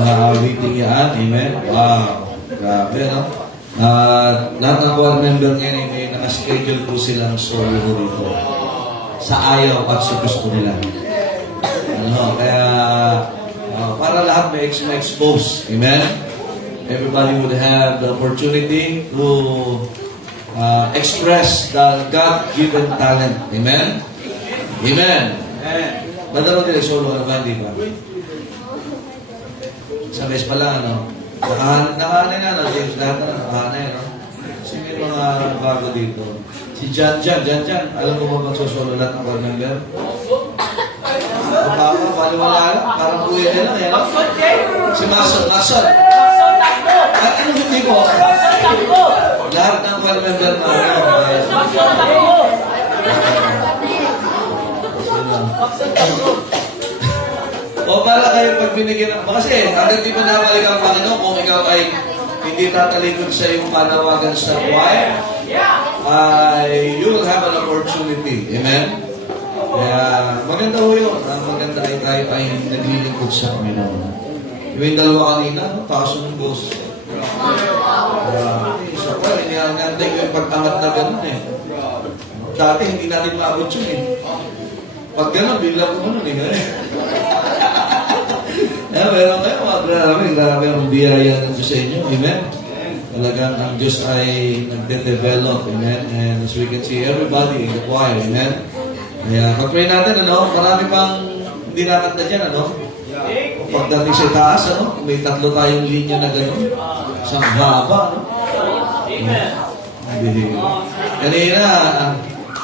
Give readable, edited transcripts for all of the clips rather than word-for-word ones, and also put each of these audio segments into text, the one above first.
mga awiting yan. Amen? Wow. Grabe, no? Lahat ng choir member ngayon ay may nakaschedule po silang solo rito. Sa ayaw at sa gusto nila. Kaya para lahat may expose. Amen? Everybody would have the opportunity to express the God-given talent. Amen? Amen? Madaro din solo ka ba? Hindi ba? Sa best pala, nakahanay na, James lahat na, nakahanay, Sino yung mga bago dito? Si Jan, alam mo ba magsosolo lahat ng choir member? Baka, baliwala lang, parang kuya nila, Si Mason. Ano hindi ko? Lahat ng choir member na, O para kayo pag binigyan ng... Kasi agad di ba nabalik ang Panginoon kung ikaw ay hindi tatalikod sa iyong panawagan sa choir, you will have an opportunity. Amen? Kaya maganda ho yun. Maganda ay tayo ay naglilingkod sa Panginoon. Yung dalawa kanina, taso ng boss. Sa choir, iniangantay ko yung pag-angat na gano'n Dati hindi natin maabot yun Pag gano'n, bigla ko gano'n Meron kayo, grabe ang biyaya ng Diyos sa inyo. Amen? Talagang ang Diyos ay nagde-develop. Amen? And as we can see, everybody in the choir. Amen? Kaya pag-pray natin, marami pang hindi nakanta dyan, Pagdating sa taas, may tatlo tayong linya na gano'n. Isang haba, Amen. Kanina,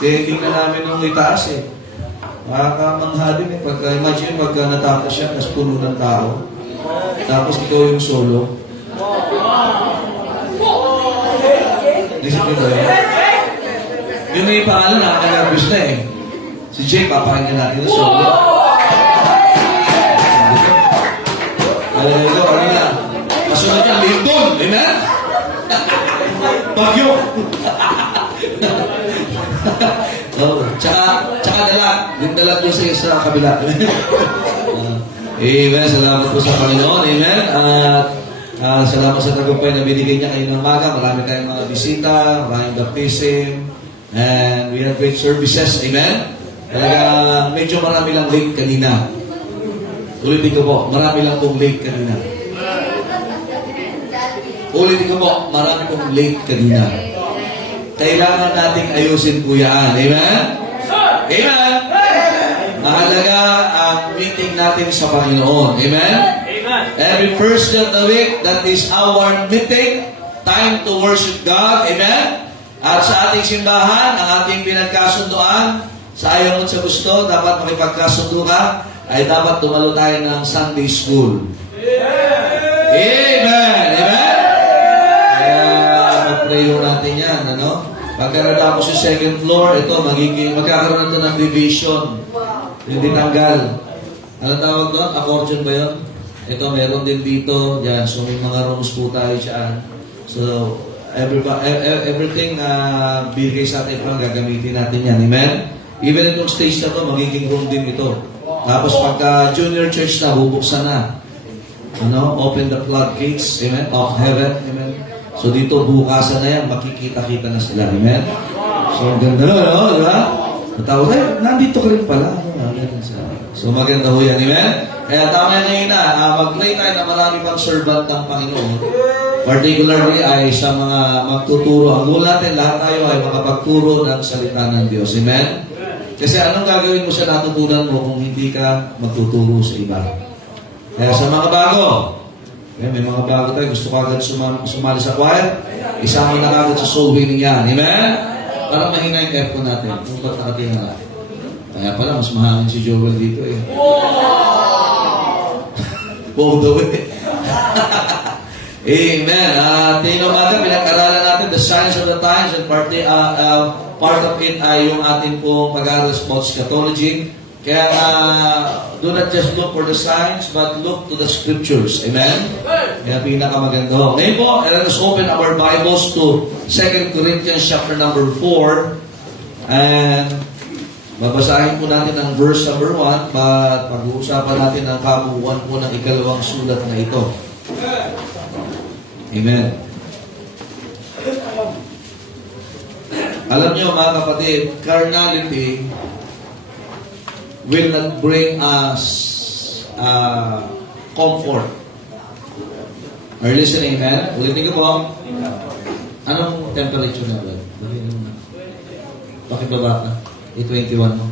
tingnan namin nung itaas Makakamangha din imagine pagka natapos siya, tapos puno ng tao. Tapos ikaw yung solo. Disipin ko Yung may pangalan, nakaka-nervous na Si Jay, papakinggan natin yung solo. Ito, kanina. Kasunod niya, Linton! Amen? Bagyo! Tsaka dalag. Yung dalag doon sa kabila. Amen. Salamat po sa Panginoon. Amen. At salamat sa tagumpay na binigay niya kayo ng maga. Marami tayong mga bisita, maraming baptism, and we have great services. Amen. Talaga, medyo marami lang late kanina. Ulitin ko po, marami lang pong late kanina. Ulitin ko po, marami pong late kanina. Kailangan nating ayusin po yan. Amen? Amen? Mahalaga ang meeting natin sa Panginoon. Amen? Every first of the week, that is our meeting. Time to worship God. Amen? At sa ating simbahan, ang ating pinagkasunduan, sa ayaw mo sa gusto, dapat makipagkasundo ka, ay dapat tumalo tayo ng Sunday School. Amen! Amen? Pag-pray natin yan, Pagka natapos yung second floor, ito, magkakaroon ito ng division. Hindi tanggal. Anong tawag doon? Accordion ba yun? Ito, meron din dito. Yan, so may mga rooms po tayo dyan. So, everything bigay sa atin pang gagamitin natin yan. Amen? Even itong stage na to, magiging room din ito. Tapos pagka junior church na, bubuksan na. Open the floodgates, amen, of heaven, amen. So dito, bukasan na yan, makikita-kita na sila, amen. So ganda na, diba? Natawag tayo, nandito ka rin pala. So maganda ho yan, amen. Kaya tama yan na, mag-pray tayo na marami pang servant ng Panginoon. Particularly ay sa mga magtuturo. Ang goal natin, lahat tayo ay makapagturo ng salita ng Diyos, amen. Kasi anong gagawin mo sa natutunan mo kung hindi ka magtuturo sa iba? Kaya sa mga bago, may mga bago tayo, gusto ka agad sumali sa choir, isama na agad sa soul winning yan. Amen? Parang mahina yung aircon natin. Kung ba't nakatingin natin? Kaya pala, mas mahangin si Joel dito Wow the way. Amen. Tinumaga, pinag-aralan natin the signs of the times and part of it ay yung ating pong pag-aaral about eschatology. Kaya do not just look for the signs, but look to the scriptures. Amen? Kaya pinakamaganda. Ngayon po, let us open our Bibles to 2 Corinthians chapter number 4. And Babasahin po natin ang verse number 1 at pag-uusapan natin ang kabuuan po ng ikalawang sulat na ito. Amen. Alam niyo mga kapatid, carnality will not bring us comfort. Are you listening, amen? Ulitin ko po. Anong temperature na ba? Pakibaba ka. 821 mo.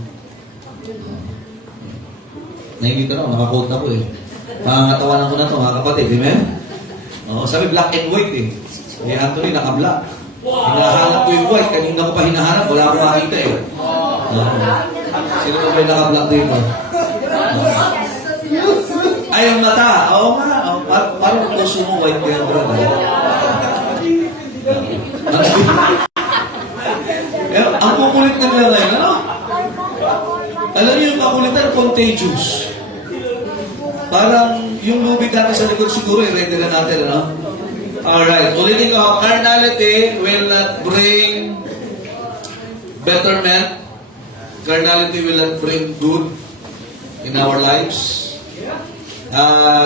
Naimita na, nakakote na po eh. Pangatawanan ko na ito, mga kapatid. Amen? Sabi black and white eh. Eh, Anthony, naka-black. Hinahanap ko yung white. Kanina ko pa hinahanap. Wala akong makita eh. Sino ba yung naka-black dito? Ay, ang mata. Oo nga. Parang puso mo white yan. Ang kukulit na nila ngayon, ano? Alam niyo yung kakulitan, contagious. Parang yung lubid natin sa likod siguro, i-ready na natin, ano? Alright, ulitin ko, carnality will not bring betterment. Carnality will not bring good in our lives.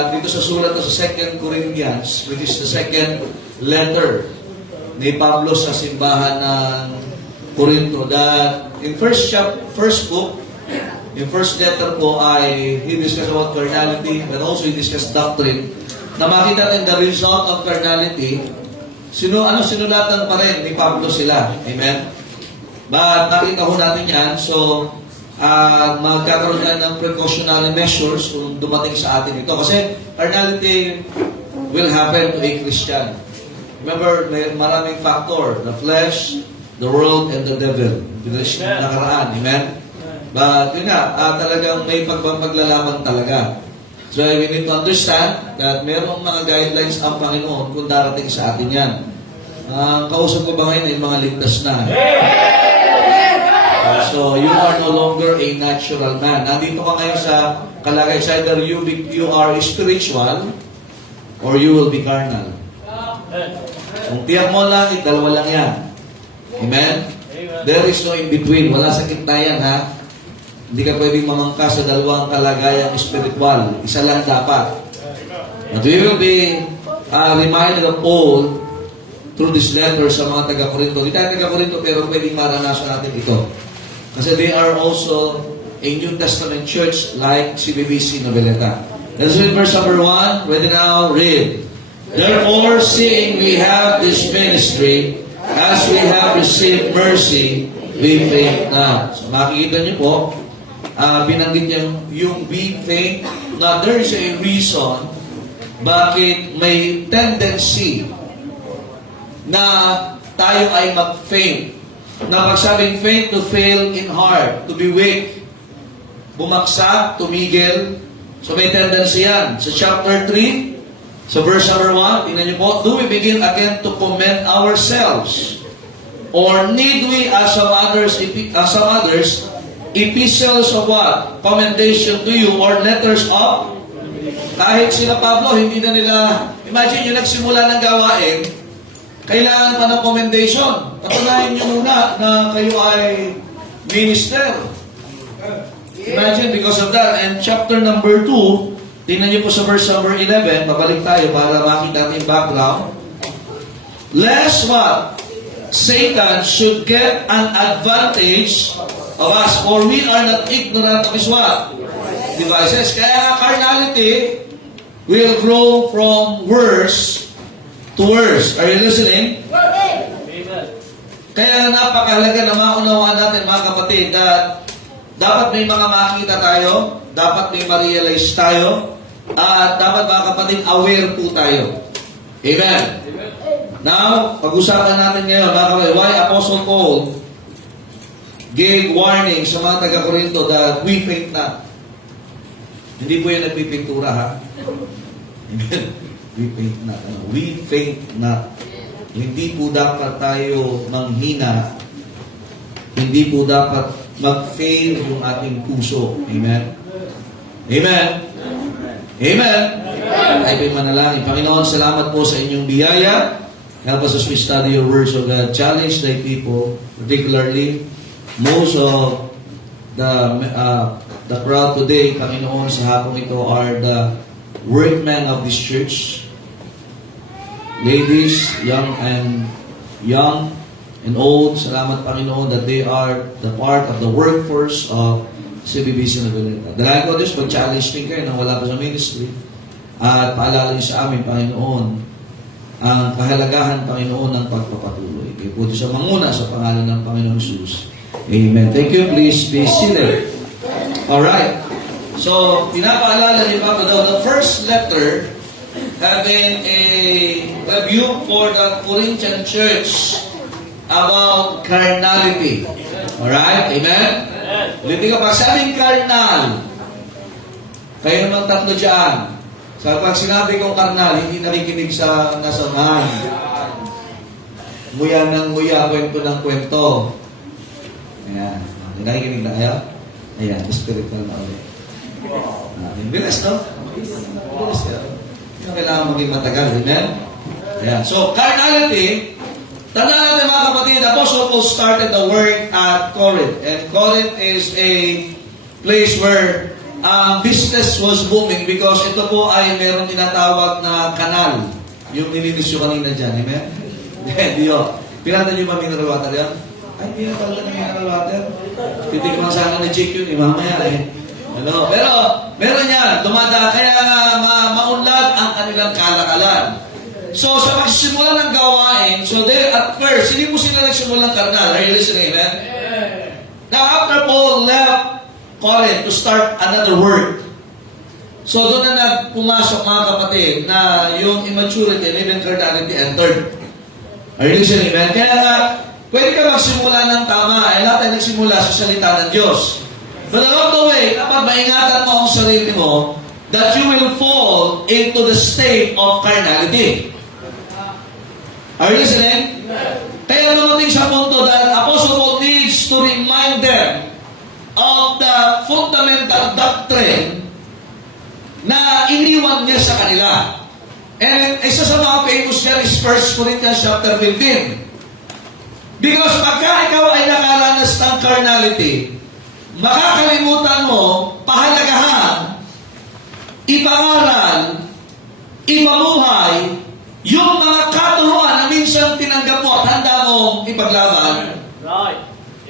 Dito sa sulat na sa 2 Corinthians, which is the second letter ni Pablo sa simbahan ng Corinto, that in first book, in first letter po ay he discussed about carnality and also he discussed doctrine. Na makita natin the result of carnality, sinulatan pa rin ni Pablo sila. Amen? But nakita ho natin yan, so magkakaroon tayo ng precautionary measures kung dumating sa atin ito. Kasi carnality will happen to a Christian. Remember, may maraming factor, the flesh, the world, and the devil. Ito na nakaraan. Amen? But yun nga, talagang may paglalaban talaga. So we need to understand that mayroong mga guidelines ang Panginoon kung darating sa atin yan. Kausap ko ba ngayon ay mga ligtas na? So you are no longer a natural man. Nandito ka ngayon sa kalagay, it's either you are spiritual or you will be carnal. Kung tiyak mo lang, dalawa lang yan. Amen? There is no in between. Wala sa gitna yan, ha? Hindi ka pwedeng mamangka sa dalawang kalagayang spiritual. Isa lang dapat. But we will be reminded of Paul through this letter sa mga taga-Corinto. Hindi tayo taga-Corinto, pero pwedeng maranasan natin ito. Kasi they are also a New Testament church like CBBC Noveleta. Let's read verse number 1. Ready now? Read. Therefore, seeing we have this ministry, as we have received mercy, we faint not. So makikita niyo po, binanggit niya yung we faint not. There is a reason bakit may tendency na tayo ay mag-faint. Na pagsabing faint, to fail in heart, to be weak, bumagsak, tumigil. So may tendency yan. Sa chapter 3, sa verse number 1, tingnan niyo po, do we begin again to commend ourselves? Or need we, as some others, epistles of what? Commendation to you, or letters of? Kahit sila Pablo, hindi na nila, imagine yung nagsimula ng gawain, kailangan pa ng commendation. Patunayan nyo muna na kayo ay minister. Imagine because of that. And chapter number 2, tingnan nyo po sa verse number 11, pabalik tayo para makita natin yung background. Lest what? Satan should get an advantage of us, for we are not ignorant of his what? Devices. Kaya carnality will grow from worse to worse. Are you listening? Kaya napakahalaga na maunawaan natin, mga kapatid, that dapat may mga makita tayo, dapat may ma-realize tayo, at dapat, mga kapatid, aware po tayo. Amen? Now, pag-usapan natin ngayon, mga kapatid, why Apostle Paul gave warning sa mga taga-Corinto that we faint not. Hindi po yan nagpipintura, ha? Amen? We faint not. We faint not. Hindi po dapat tayo manghina. Hindi po dapat mag-fail yung ating puso. Amen? Amen? Amen? Ay po'y manalangin. Panginoon, salamat po sa inyong biyaya. Help us as we study your words of God. Challenge thy people, particularly most of the crowd today, Panginoon, sa hapong ito are the workmen of this church. Ladies, young and old, salamat Panginoon that they are the part of the workforce of CBBC Nagaleta. Dahil ko Diyos, pag-challenge din kayo nang wala pa sa ministry at paalala niyo sa amin, Panginoon, ang kahalagahan, Panginoon, ng pagpapatuloy. Kaya po Diyos ang manguna sa pangalan ng Panginoon Jesus. Amen. Thank you. Please be seated. Alright. So, pinapaalala ni Papa daw, the first letter having a review for the Corinthian church about carnality. Alright? Amen? Ulitin ka pa, sabing carnal. Kayo naman tatlo dyan. Sa pag sinabi kong karnal, hindi nakikinig sa nasamahan. Nguya ng nguya, kwento ng kwento. Ayan. Nakikinig na kayo? Ayan, spiritual na ulit. Bilis, no? Bilis yan. Hindi kailangan maging matagal. Amen? Ayan. So, carnality, tandaan natin mga kapatid, Apostle Paul started the work at Corinth. And Corinth is a place where business was booming because ito po ay meron tinatawag na kanal. Yung nilinis nyo kanina dyan. Amen? Hindi yun. Pinatan nyo ba mineral water yan? Ay, hindi na talaga ng mineral water. Titigman sana ni Jake yun, mamaya eh. Ano? Pero, meron yan. Dumada. Kaya maunlad ang kanilang kalakalan. So, sa magsimula ng gawain, so they, at first, hindi mo sila nagsimula ng karnal. Are you listening, amen? Now, after Paul left Corinth to start another work. So, doon na pumasok mga kapatid na yung immaturity and even carnality entered. Are you listening, amen? Kaya nga, pwede ka magsimula ng tama. Eh, lahat ay nagsimula sa salita ng Diyos. But along the way, dapat maingatan mo ang sarili mo that you will fall into the state of carnality. Are you listening? Kaya dumating sa punto that Apostle Paul needs to remind them of the fundamental doctrine na iniwan niya sa kanila. And isa sa mga famous niya is 1 Corinthians chapter 15. Because pagka ikaw ay nakaranas ng carnality, makakalimutan mo, pahalagahan, ipangaral, ipamuhay, yung mga katuruan na minsan tinanggap mo at handa mong ipaglaban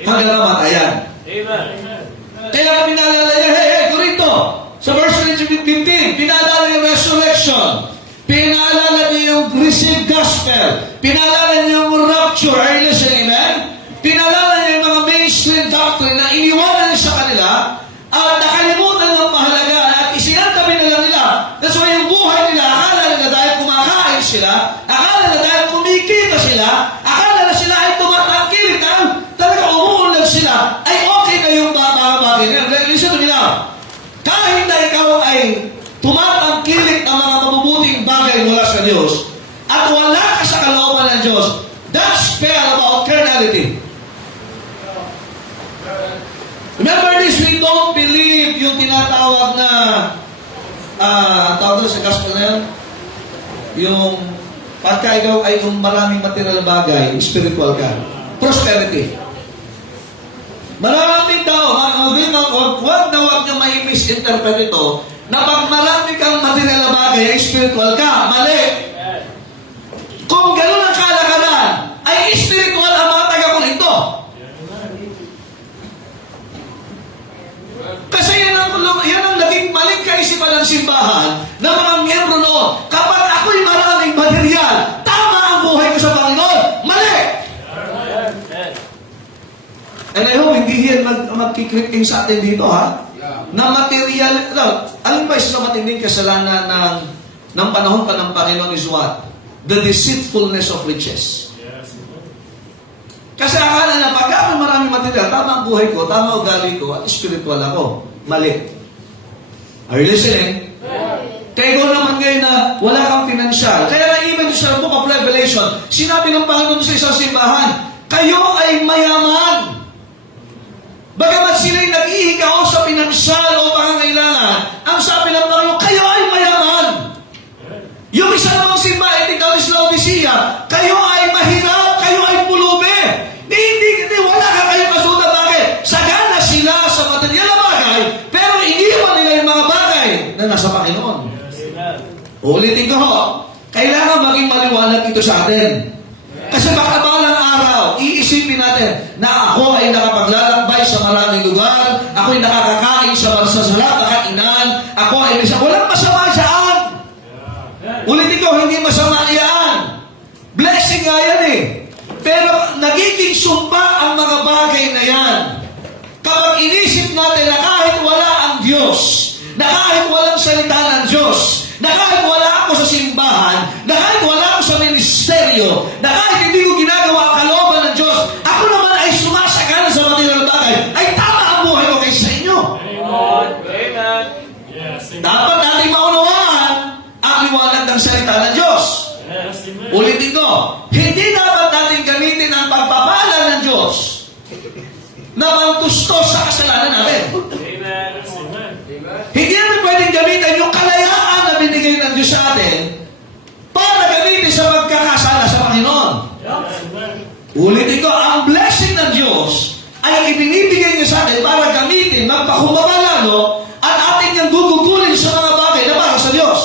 hanggang kamatayan. Kaya pinalala niya, hey, Corinto, sa verse 15, pinalala niya yung resurrection, pinalala niya yung received gospel, pinalala niya yung rapture, are you listening, amen? Pinalala niya yung mga mainstream doctrine na iniwanan niya sa kanila at nakalimutan ng mahalagaan at isinantabi na lang nila. That's why yung buhay nila, akala nila dahil kumakain sila, akala nila dahil kumikita sila, akala na sila ay tumatangkilik na talaga umuulag sila, ay okay na yung bakit. Listen to me now. Kahit na ikaw ay tumatangkilik ng mga mabubuting bagay mula sa Diyos at wala ka sa kalooban ng Diyos, that's spell about carnality. Remember this, we don't believe yung tinatawag na tawag sa gospel na yun, yung pagka ikaw ay yung maraming material bagay, spiritual ka. Prosperity. Maraming tao, huwag nyo may misinterpret ito, na pag marami kang material na bagay, ay spiritual ka. Mali. Kung gano'n ang kalakalan, ay spiritual ang mga taga-Korinto. Kasi yan ang naging maling kaisipan ng simbahan ng mga miyembro noon. Kapag ako'y maraming material, tama ang buhay ko sa Panginoon. Mali! And I hope hindi yan magkikriting sa atin dito, ha? Na material, alam ba isa sa matinding kasalanan ng panahon pa ng Panginoon is what? The deceitfulness of riches. Kasi akala na pag ako maraming material, tama ang buhay ko, tama ang ugali ko, at spiritual ako. Mali. Are you listening? Kaya ko naman ngayon na wala kang financial. Kaya na even sa Book of Revelation, sinabi ng Panginoon sa isang simbahan, kayo ay mayaman. Bagamat sila'y nag-ihigaw sa pinansyal o pangangailangan, ang sabi ng Panginoon, kayo ay mayaman. Yung isa namang simbahan, tingnan sa Laodicea, kayo ay mahirap, kayo ay pulubi. Hindi, wala ka kayo kasuda. Bakit? Sagana sila sa na nasa Panginoon. Ulitin ko ho, kailangan maging maliwanag ito sa atin. Kasi baka balang araw, iisipin natin na ako ay nakapaglalakbay sa maraming lugar, ako ay nakakakain sa lahat ng kainan, ako ay walang masama saan. Ulitin ko, hindi masama yan. Blessing nga yan eh. Pero nagiging sumpa ang mga bagay na yan. Kapag inisip natin na kahit wala ang Diyos, na kahit walang salita ng Diyos, na kahit wala ako sa simbahan, na kahit wala ako sa ministeryo, na kahit hindi ko ginagawa ang kalooban ng Diyos, ako naman ay sumasakala sa material na bagay, ay tama ang buhay ko kaysa sa inyo. Amen. Dapat natin maunawaan ang liwanag ng salita ng Diyos. Ulitin ko, hindi dapat natin gamitin ang pagpapala ng Diyos na mangtustos sa kasalanan natin. Hindi natin pwedeng gamitin yung kalayaan na binigay ng Diyos sa atin para gamitin sa pagkakasala sa Panginoon. Ulitin ko, ang blessing ng Diyos ay ibinibigay niya sa atin para gamitin, magpakumbaba lalo, at ating niyang gugugulin sa mga bagay na para sa Diyos.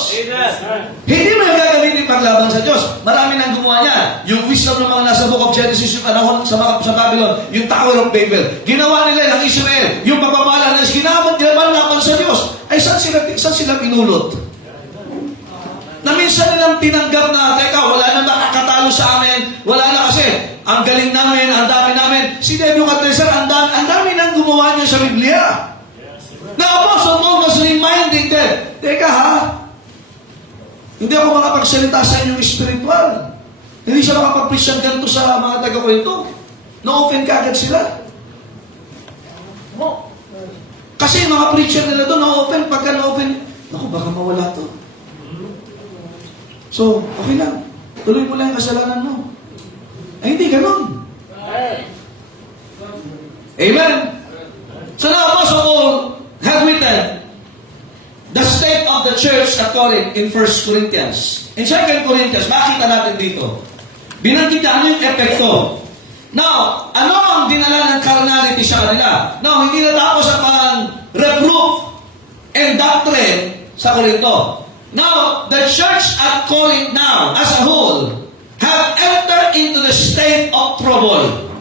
Hindi mo yung gagamitin paglaban sa Diyos. Marami nang gumawa niya. Yung wisdom ng mga nasa Book of Genesis, yung panahon sa Babylon, yung Tower of Babel. Ginawa nila ng Israel, yung pagpapala na ginamit nila laban sa Diyos. Ay, saan sila pinulot? Na minsan nilang tinanggap na, teka, wala na makakatalo sa amin, wala na kasi, ang galing namin, ang dami namin. Si Nebuchadnezzar, ang dami nang gumawa niya sa Biblia. Na Apostle Paul was reminding them, teka ha, hindi ako makapagsalita sa inyong spiritual. Hindi siya makapag-preach ganito sa mga taga-kwento. Na-open ka agad sila. Kasi yung mga preacher nila doon, na-open. Pagka na-open, naku, baka mawala to. So, okay lang. Tuloy mo lang yung kasalanan mo. Ay, hindi ganun. Amen? So now, Apostle Paul had written the state of the church at Corinth in 1 Corinthians. In 2 Corinthians, makita natin dito. Binanggit niya ano yung epekto. Now, ano ang dinala ng carnality sa kanila? Now, hindi natapos ang reproof and doctrine sa Corinto. Now, the church at Corinth now, as a whole, have entered into the state of trouble.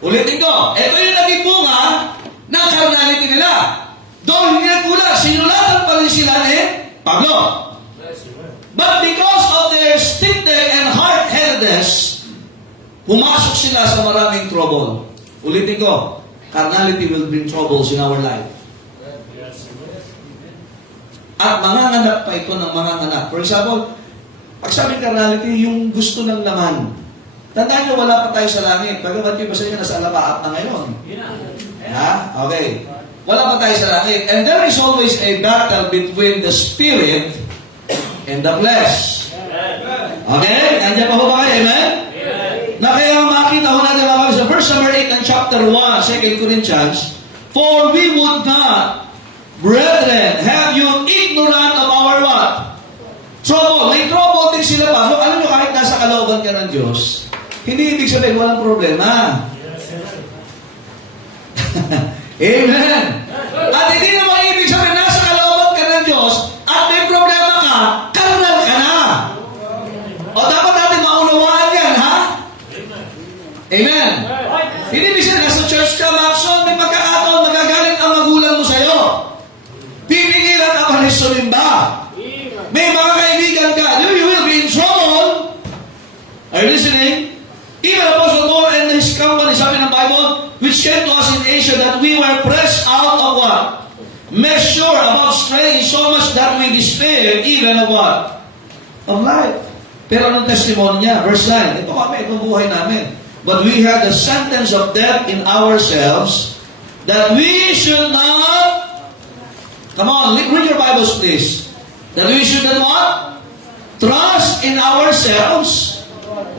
Ulitin ko, ito yung naging bunga ng carnality nila. Doon hindi nagkulang, sinulatan pa rin sila ni Pablo. But because of their stiff-neck and hard-headedness, pumasok sila sa maraming trouble. Ulitin ko, carnality will bring troubles in our life. At manganganak pa ito ng manganganak. For example, pag sabing carnality, yung gusto ng laman. Tandaan nyo, wala pa tayo sa langit. Pagkabat yung basta nyo, nasa alabaat na ngayon. Ha? Okay. Wala pa tayo sa langit. And there is always a battle between the spirit and the flesh. Okay? Nandiyan pa ho ba kayo? Amen? Na kaya makita ho natin mga sa verse number 8 ng chapter 1, 2 Corinthians, for we would not, brethren, have you ignorant of our what? Trouble. May trouble din sila pa. Alam nyo, kahit nasa kalooban ka ng Diyos, hindi ibig sabihin walang problema. Amen. At hindi naman ibig sabihin nasa kalooban ka ng Diyos at may problema ka, karnal ka na. O dapat natin maunawaan yan, ha? Amen. Hindi ibig sabihin nasa church ka, Maxon, may pagkakataon, magagalit ang magulang mo sa'yo. Pipigilan ka pa rin sumimba. May mga kaibigan ka, you will be in trouble. Are you listening? Even Apostle Paul and his company, sabi ng Bible, which came to us in Asia, that we were pressed out of what? Measure about straying so much that we despair even of what? Of life. Pero anong testimony niya? Verse 9, ito kami, itong buhay namin. But we had the sentence of death in ourselves, that we should not, come on, read your Bibles please, that we should not what? Trust in ourselves,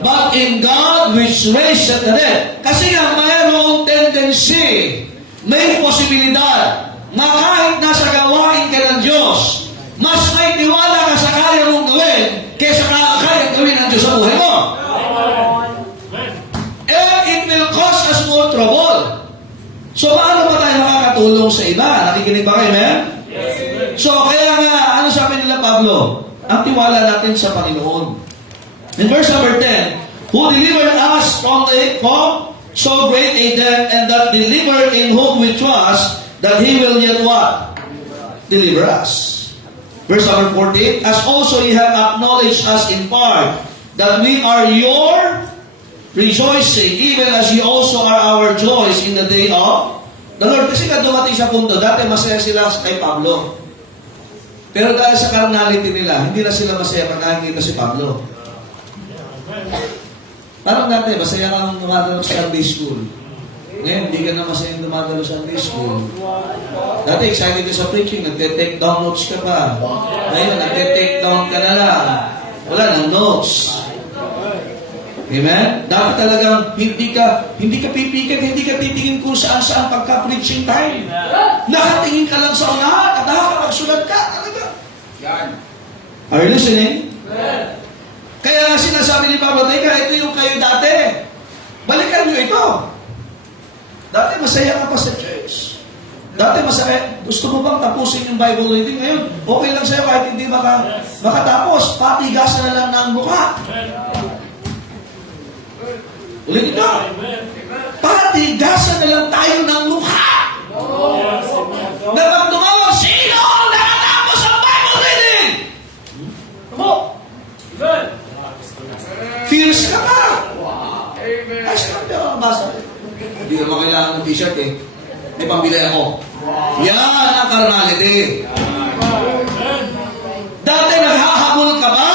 but in God which raised the dead. Kasi nga, mayroong tendency, may posibilidad, na kahit nasa gawain ka ng Diyos, mas may tiwala ka sa kaya mong gawin, kaysa kaya gawin ng Diyos sa buhay mo. And it will cause us more trouble. So, paano ba tayo makakatulong sa iba? Nakikinig ba kayo, man? Yes, Pangatlo, ang tiwala natin sa Panginoon. In verse number 10, who delivered us from so great a death, and that delivered in whom we trust, that He will yet what? Deliver us. Verse number 14, as also ye have acknowledged us in part, that we are your rejoicing, even as ye also are our joys in the day of the Lord. Kasi nga dumating sa punto, dati masaya sila kay Pablo. Pero dahil sa carnality nila, hindi na sila masaya pag nakikita si Pablo. Parang dati, masaya kang dumadalo sa Sunday school. Ngayon, hindi ka na masaya dumadalo sa Sunday school. Dati, excited ka sa preaching, nagte-take down notes ka pa. Ngayon, nagte-take down ka na lang. Wala nang notes. Amen? Dapat talagang hindi ka pipikit, hindi ka titingin kung saan-saan pagka-preaching time. Nakatingin ka lang sa unahan at nakakapagsulat ka. Talaga. Are you listening? Kaya nga sinasabi ni Pablo, teka, ito yung kayo dati. Balikan nyo ito. Dati masaya ka pa sa church. Dati masaya. Gusto mo bang tapusin yung Bible reading ngayon? Okay lang sa'yo kahit hindi makatapos. Patigasan na lang ng mukha. Ulit ito. Patigasan na lang tayo ng mukha. Na pag tumawag, sino ang nakatapos ang Bible reading? Feels ka pa. Ay, sarap na basa. Hindi naman kailangan ng t-shirt eh. May pambili ako. Yan ang carnality. Dati naghahabol ka ba?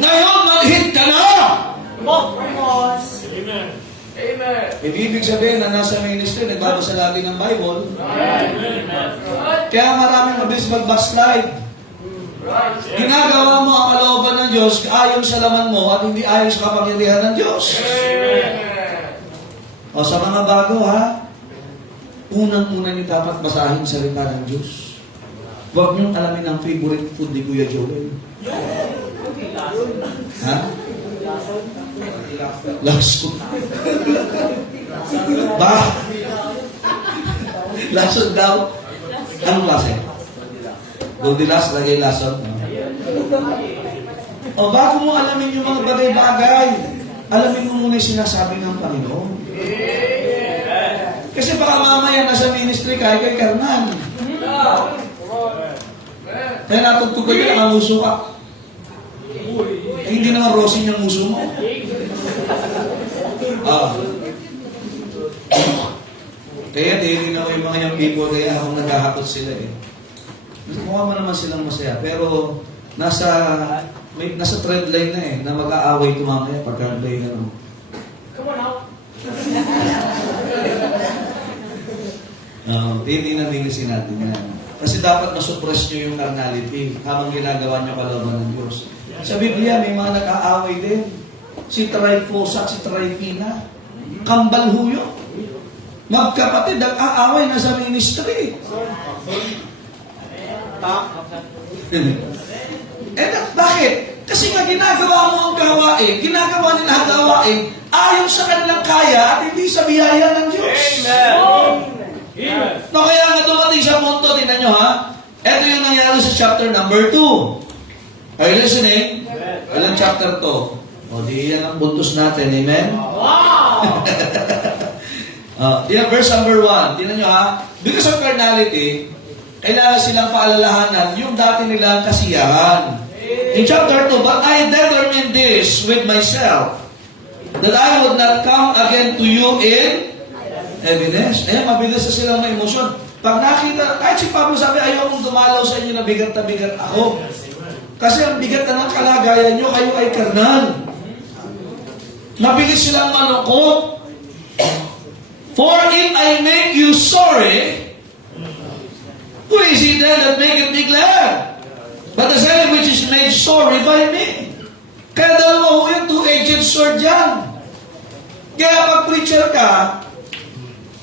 Ngayon, mag-hit ka na. Ibig sabihin na nasa ministry, nagbabasa lagi ng Bible. Kaya maraming mabilis mag-backslide. Ginagawa mo ang kalooban ng Diyos ayon sa laman mo at hindi ayon sa kapangyarihan ng Diyos. O sa mga bago ha, unang-una niyo dapat basahin sa salita ng Diyos. Huwag niyong alamin ang favorite food ni Kuya Joel. Ha? Lason. Ba? Lason daw. Anong klase? Goldilocks, lagay lason. O bago mo alamin yung mga bagay-bagay, alamin mo muna yung sinasabi ng Panginoon. Kasi baka mamaya nasa ministry kay karnan. Kaya natugtog ka ang muso ka. Eh, hindi naman rosin yung muso mo. Kaya tinignan ko yung mga young people, kaya akong naghahakot sila eh. Mukha mo naman silang masaya, pero nasa trend line na eh, na mag-aaway ito mamaya pagka-play na naman. Come on out! Tinignan natin yan. Kasi dapat masuppress nyo yung carnality habang ginagawa nyo kalooban ng Diyos. Sa Biblia, may mga nag-aaway din. Si Tryphosa at si Tryphena. Kambal huyo. Magkapatid, nag-aaway na sa ministry. Bakit? Kasi nga ginagawa mo ang gawain, ginagawa nila ang gawain ayon sa kanilang kaya at hindi sa biyaya ng Diyos. Amen. No, kaya nga dumating sa punto, tingnan nyo ha, ito yung nangyari sa chapter number 2. Are you listening? Walang chapter 2. O, di yan ang buntos natin. Amen? Wow! Verse number 1. Tingnan nyo ha, because of carnality, kailangan silang paalalahanan yung dati nilang kasiyahan. In chapter 2, but I determined this with myself, that I would not come again to you in heaviness. Mabilis na silang may emosyon. Pag nakita, kahit si Pablo sabi, ayaw mong dumalaw sa inyo na bigat na bigat ako. Kasi ang bigat na ng kalagayan nyo, kayo ay karnal. Mabilis silang malungkot. For if I make you sorry, who is he then that maketh me glad? But the sin which is made sorry by me. Kaya dalawa ho yung two-edged sword dyan. Kaya pag preacher ka,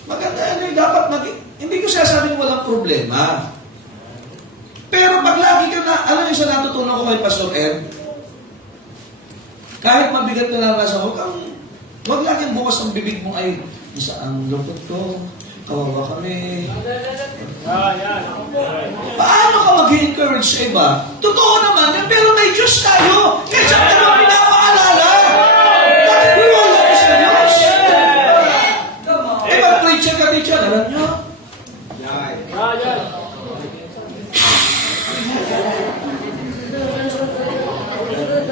maganda dapat hindi ko sinasabing walang problema. Pero pag lagi ka na, alam niyo sa natutunan ko kay Pastor Ed, kahit mabigat na lang nasa huwag laging bukas ang bibig mo ay, ang lungkot ko, kawawa kami. Paano ka mag-encourage words sa iba. Totoo naman yan, pero may Diyos tayo. Kaya siya tayo pinapaalala. Bakit wala ka sa Diyos? Eh, mag-preacher ka, teacher, alam nyo?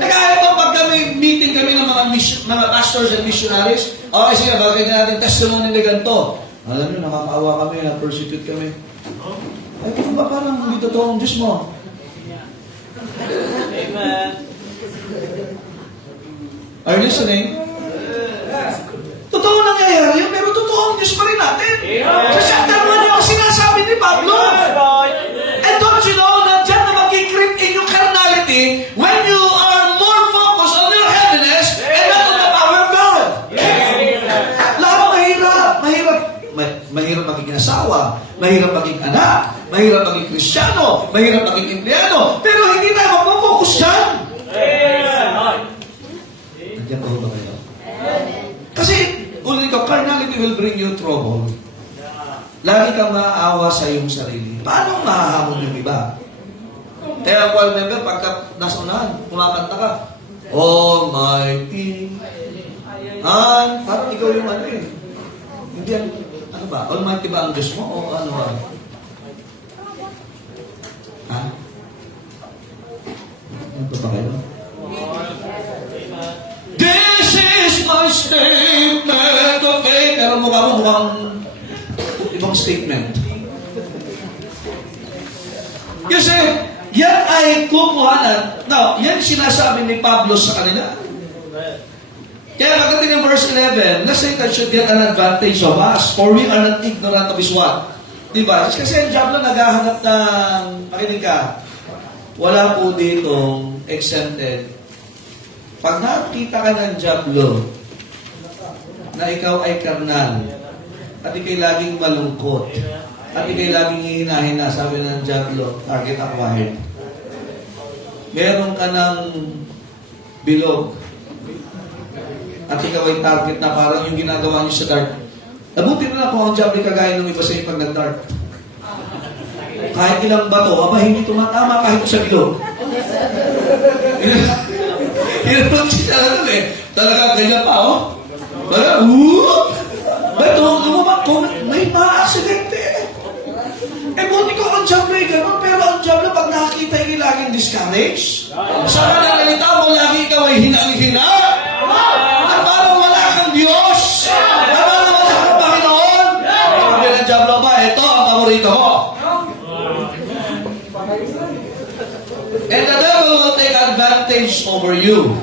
Kaya ba pag kami meeting kami ng mga pastors and missionaries, okay, sige, bakit natin testimony na ganito? Alam nyo, nakakaawa kami, na-persecute kami. Ay, kung ba parang hindi totoo ang Diyos mo? Amen. Are you listening? Totoo nangyayari yun, pero totoo ang Diyos pa rin natin. Amen. Sa chapter 1 yung sinasabi ni Pablo. And don't you know na dyan na mag-creep in yung carnality when you are more focused on your heaviness and not on the power of God. Lalo mahirap maging asawa, mahirap maging anak, mahirap maging Kristiyano, mahirap maging empleyado, pero hindi tayo mag-focus dyan. Nandiyan ba ba kayo? Kasi, ulit ko, carnality will bring you trouble. Lagi kang maaawa sa iyong sarili. Paano mahahamon yung iba? Kaya ako, remember, pagka nasa unahan, kumakanta ka, Almighty. Parang ikaw yung ano eh. Hindi yan, ano ba? Almighty ba ang Diyos mo? O ano ba? Ha? Ano ba kayo? This is my statement of faith. Pero mukhang ibang statement. Kasi, yan ay kumuhanan. Now, yan sinasabi ni Pablo sa kanila. Kaya pagdating ng verse 11, let's say that should get an advantage of us, for we are not ignorant of His what? Diba? Kasi ang Diablo naghahanap ng, makinig ka, wala po ditong exempted. Pag nakita ka ng Diablo, na ikaw ay karnal, at ikay laging malungkot, at ikay laging hihinahin na, sabi ng Diablo, target acquired. Meron ka ng bilog, at ikaw ay target na parang yung ginagawa niyo sa dart. Nabuti na lang kung ang Diablo kagaya ng iba sa iyo pag nag-dart. Kahit ilang bato, hindi tumatama kahit sa bilog. Hirap siya talaga eh. Talaga ganyan pa, oh. Parang, ba't may mga aksidente eh. Buti ko ang Diablo ay gano'n, pero ang Diablo pag nakakita yung laging discouraged, sa pananalita mo, lagi ikaw ay hinang-hina, na parang wala kang Diyos, na parang wala kang Panginoon. Sabi ng Diablo ba, ito ang paborito ko. And the devil will take advantage over you.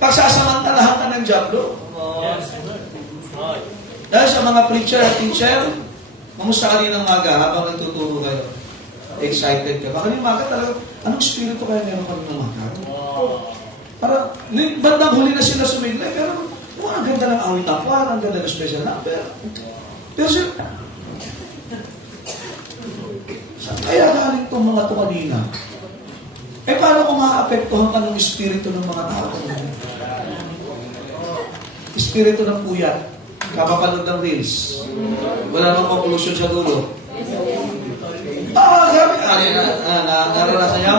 Pagsasamantalahan ka ng Diablo. Dahil sa mga preacher at teacher, kamusta kaninang maga habang nagtuturo kayo? Excited ka. Baka kaninang maga talaga, anong spirito kaya meron kaninang maga? Para, bandang huli na sila sumiglay, pero ang ganda ng awit tapuan, ang ganda ng special number. Pero sila, saan kaya galing itong mga ito kanina? Paano kung maapektuhan ka ng espiritu ng mga tao? Espiritu ng puyat. Kapapanood ng reels. Wala nang conclusion sa dulo. Sabi, naranasan niyo?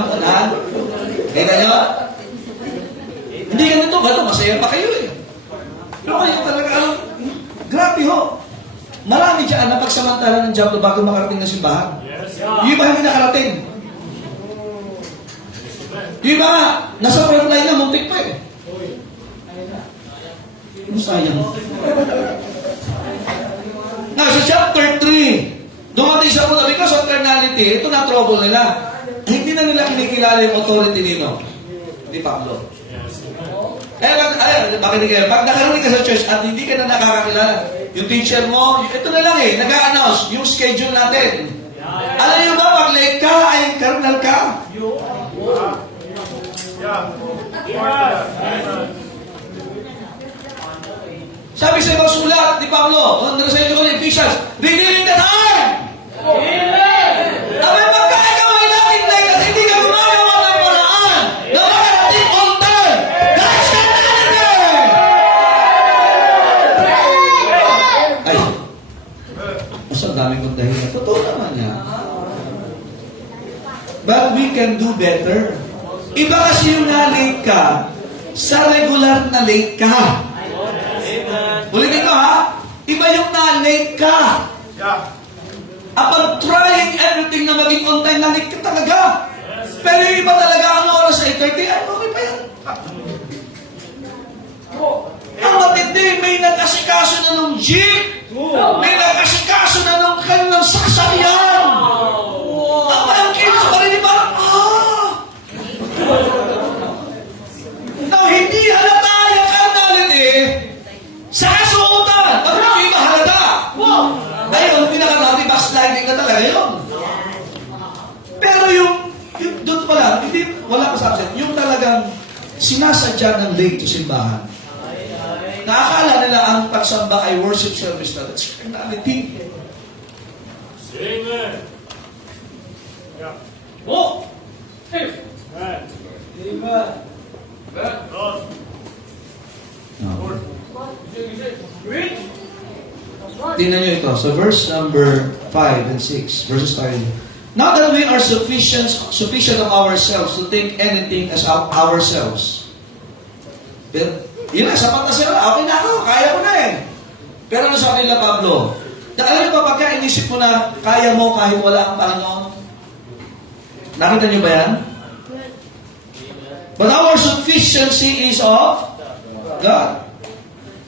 Kita niyo? Hindi ganito, masaya pa kayo eh. Pero kayo talaga, grabe ho. Marami dyan na pagsamantala ng Diablo bago makarating na simbahan. Yung iba hindi nakarating. Yung iba nga, nasa front line na, muntik pa eh. Sayang. Now, sa chapter 3, dumating sa una, because of carnality, ito na trouble nila. Hindi na nila kinikilala yung authority nino. Ni Pablo. Bakit kayo? Pag nakarating ka sa church at hindi ka na nakakakilala, yung teacher mo, ito na lang eh, nag-a-announce yung schedule natin. Alam niyo ba, pag late ka, ay karnal ka. Sabi sa ibang sulat ni Pablo, kung sa inyo ko ni Ephesians, redeeming the time! Abay, pagka ikaw ay natin late at hindi ka gumagawa ng paraan na makarating on time, that's carnality! Ay, mas ang daming kong dahilan. Totoo naman yan. But we can do better. Iba kasi yung na-late ka sa regular na late ka. Amen. Ulitin ko ha, iba yung na-late ka. Upon trying everything na maging on time, na-late ka talaga. Pero yung iba talaga ang oras ay 30, ay okay pa yan. Ang matindi, may nag-asikaso na ng jeep. May nag-asikaso na ng kanilang sasakyan. Ang kilos pa rin, parang, Now, hindi halata yung carnality sa kasuotan. Bakit yung iba halata? Ngayon, pinaka-nabi, backsliding na talaga yun. Pero yung doon pa lang, hindi, wala ka subject. Yung talagang sinasadya ng late to simbahan. Nakakala nila ang pagsamba ay worship service na. That's carnality. Amen. Oh! Amen. Tingnan nyo ito. So verse number 5 and 6. Verses 5. Not that we are sufficient of ourselves to think anything as ourselves. Pero, yun na, sapat na sila. Okay na ako, kaya ko na eh. Pero ano sa kanila, Pablo? Alam niyo ba, pagka inisip mo na kaya mo kahit wala ang Panginoon? Nakita niyo ba yan? But our sufficiency is of God.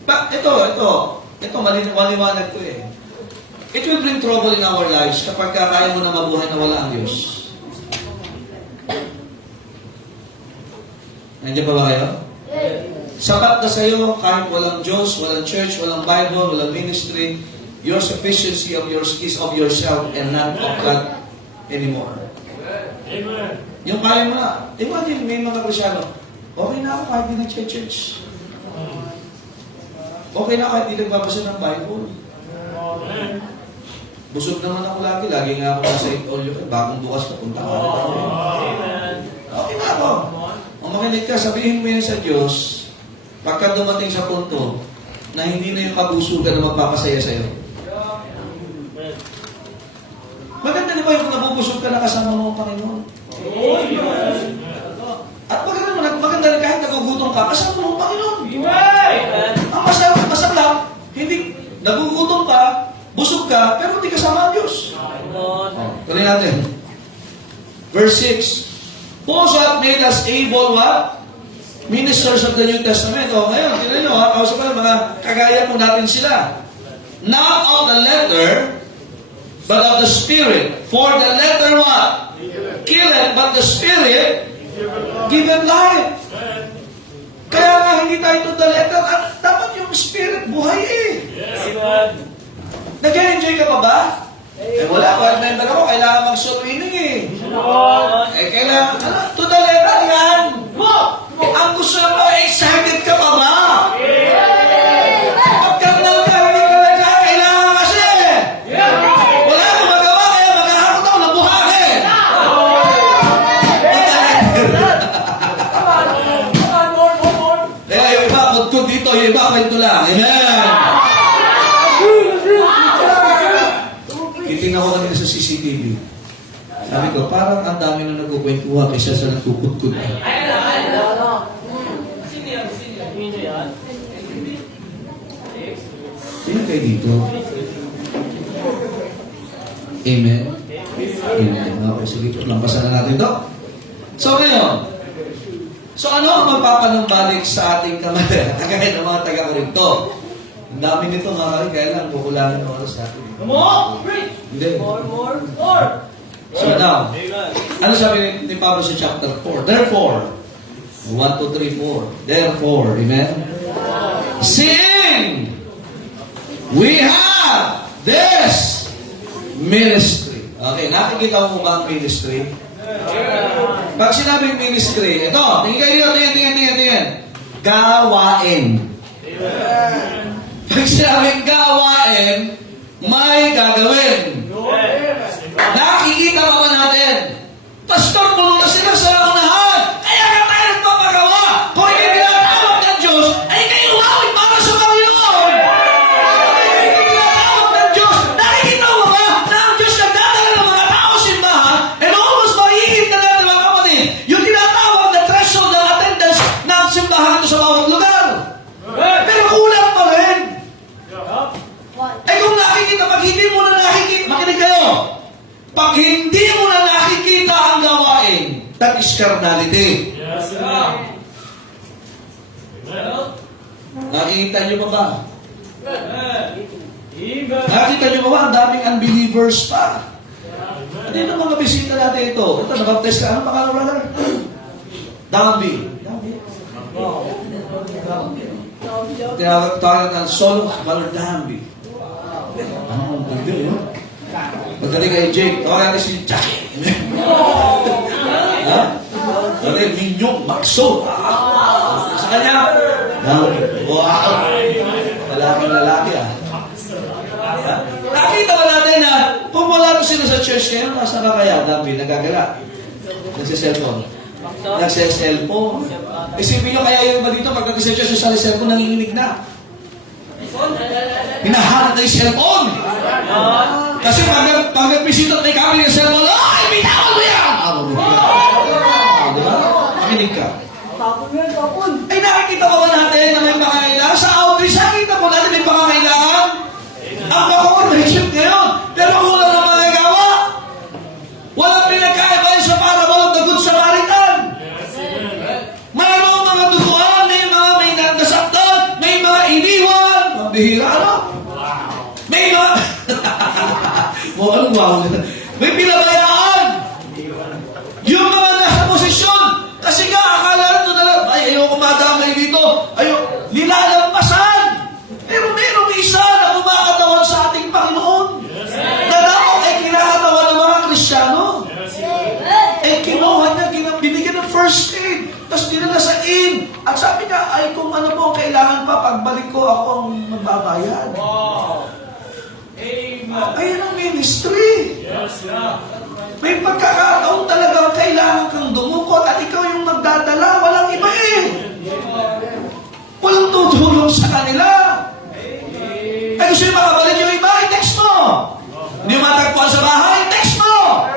Ito, maliwanag ko eh. It will bring trouble in our lives kapag kaya mo na mabuhay na wala ang Diyos. Nandiyan pa ba kayo? Sapat na sa'yo kahit walang Diyos, walang church, walang Bible, walang ministry. Your sufficiency of yours is of yourself and not of God anymore. Amen. Yung kaya mo na. Imagine, may mga Krisyano, okay na ako kahit di nag-church. Okay na kahit di nagbabasa ng Bible. Amen. Busog naman ako lagi. Lagi nga ako nasa Olyo. Bagong bukas na punta ako. Amen. Okay na ako. Kung makinig ka, sabihin mo yan sa Diyos, pagka dumating sa punto na hindi na yung kabusugan na magpapasaya sa'yo. Maganda di ba yung nabubusog ka na kasama mo ang Panginoon? At maganda rin kahit nagugutom ka, kasama mo ang Panginoon. Amen. Ang masarap, hindi nagugutom ka, busog ka, pero hindi kasama ang Diyos. Tuloy natin. Verse 6. Who hath made us able what? Ministers of the New Testament. O ngayon, tignan nyo ha, kausap pa mga kagaya po natin sila. Not of the letter, but of the Spirit. For the letter what? Killeth, but the Spirit giveth life. Kaya nga hindi tayo to the letter. Dapat yung Spirit buhay eh. Amen. Nag-enjoy ka pa ba? Eh wala, while member ako, kailangan mag-soul winning eh. Eh kailangan, to the letter yan. Ang gusto mo, excited ka pa ba? Pagka nagkaroon ka na dyan, kailangan kasi. Wala akong magawa, kaya maghahakot ako ng buhangin. Kaya yung iba, kudkod dito, yung iba, kwento lang. Amen. Kiting ako kanina sa CCTV. Sabi ko, parang ang dami na nagkukwentuhan kaysa sa nagkukudkod. Sino kayo dito? Amen? Amen. Okay, sige po. Lampasan na natin to. So ngayon, ano ang magpapanumbalik sa ating kamay? Kagaya ng mga taga-Korinto. Ang dami nito mga kaya lang, kukulangin ng oras sa atin. Hindi. So now, ano sabi ni Pablo sa chapter 4? Therefore, 1, 2, 3, 4. Therefore, amen? Seeing we have this ministry. Okay, nakikita mo ba ang ministry? Pag sinabing ministry, ito, tingin kayo dito, tingin. Gawain. Pag sinabing gawain, may gagawin. Nakikita pa ba natin? Pastor, puno na sila sa unahan. Kaya nga tayo nagpapagawa. Kung hindi tinatawag ng Diyos, ay kayo umawit para sa Panginoon. Kung hindi tinatawag ng Diyos, nakikita mo ba na ang Diyos nagdadala ng mga tao simbahan and almost mahihintay Pag hindi mo na nakikita ang gawain, that is carnality. Yes, Lord. Amen. Nakikita niyo pa ba? Amen. Nakikita niyo pa ba? Ang daming unbelievers pa. Ano yung mga bisita natin ito? Ito, nabaptize ka. Ano pangalan, brother? Dambi. Tinawag ng solo, Brother Dambi. Ano ang bigil, yun? Magdali kay Jake. Tawag natin si Jackie. Ha? Dali, Minyong Maxo. Sa kanya, Dambi. Wow! Lalaki, ah. Nakita ba natin na kung wala ko sila sa church ngayon, nasa ka kaya, Dambi, nagagala. Nagsiselfon. Nagsiselfon. Isipin nyo kaya yung iba dito, pag nag-church sa cellphone, nanginginig na. Hinahanap na yung cellphone. Kasi pag nag-bisita at may kami yung cellphone, ay, bitawan mo yan! Diba? Makinig ka. Ay, nakikita ko ba natin na may pangangailangan? Sa outreach, nakikita ko natin may pangangailangan. Ang bakong mahigit ngayon. Pero kung wala na magagawa, walang pinagkaiba yun sa parable of the Good Samaritan. Mayroong mga duguan, may nasaktan, may mga iniwan. Mabihira, ano? May mga... wow. May pinabayaan. Yung mga nasa posisyon. Kasi nga, akala nito na lang, ay, ayoko madamay dito. Nilalampasan. Pero merong isa na kumakatawan sa ating Panginoon. Na dapat ay kinakatawan ng mga Kristyano. Eh, kinuha niya, binigyan ng first aid. Tapos dinala sa inn. At sabi niya, ay kung ano po ang kailangan pa, pagbalik ko, ako ang magbabayad. Wow. Amen. Ayun ang ministry. Yes, Lord. May pagkakataon talagang kailangan kang dumukot at ikaw yung magdadala. Walang iba eh. Walang tutulong sa kanila. Ay gusto yung makabalik yung iba, i-text mo. Hindi mo matagpuan sa bahay, i-text mo.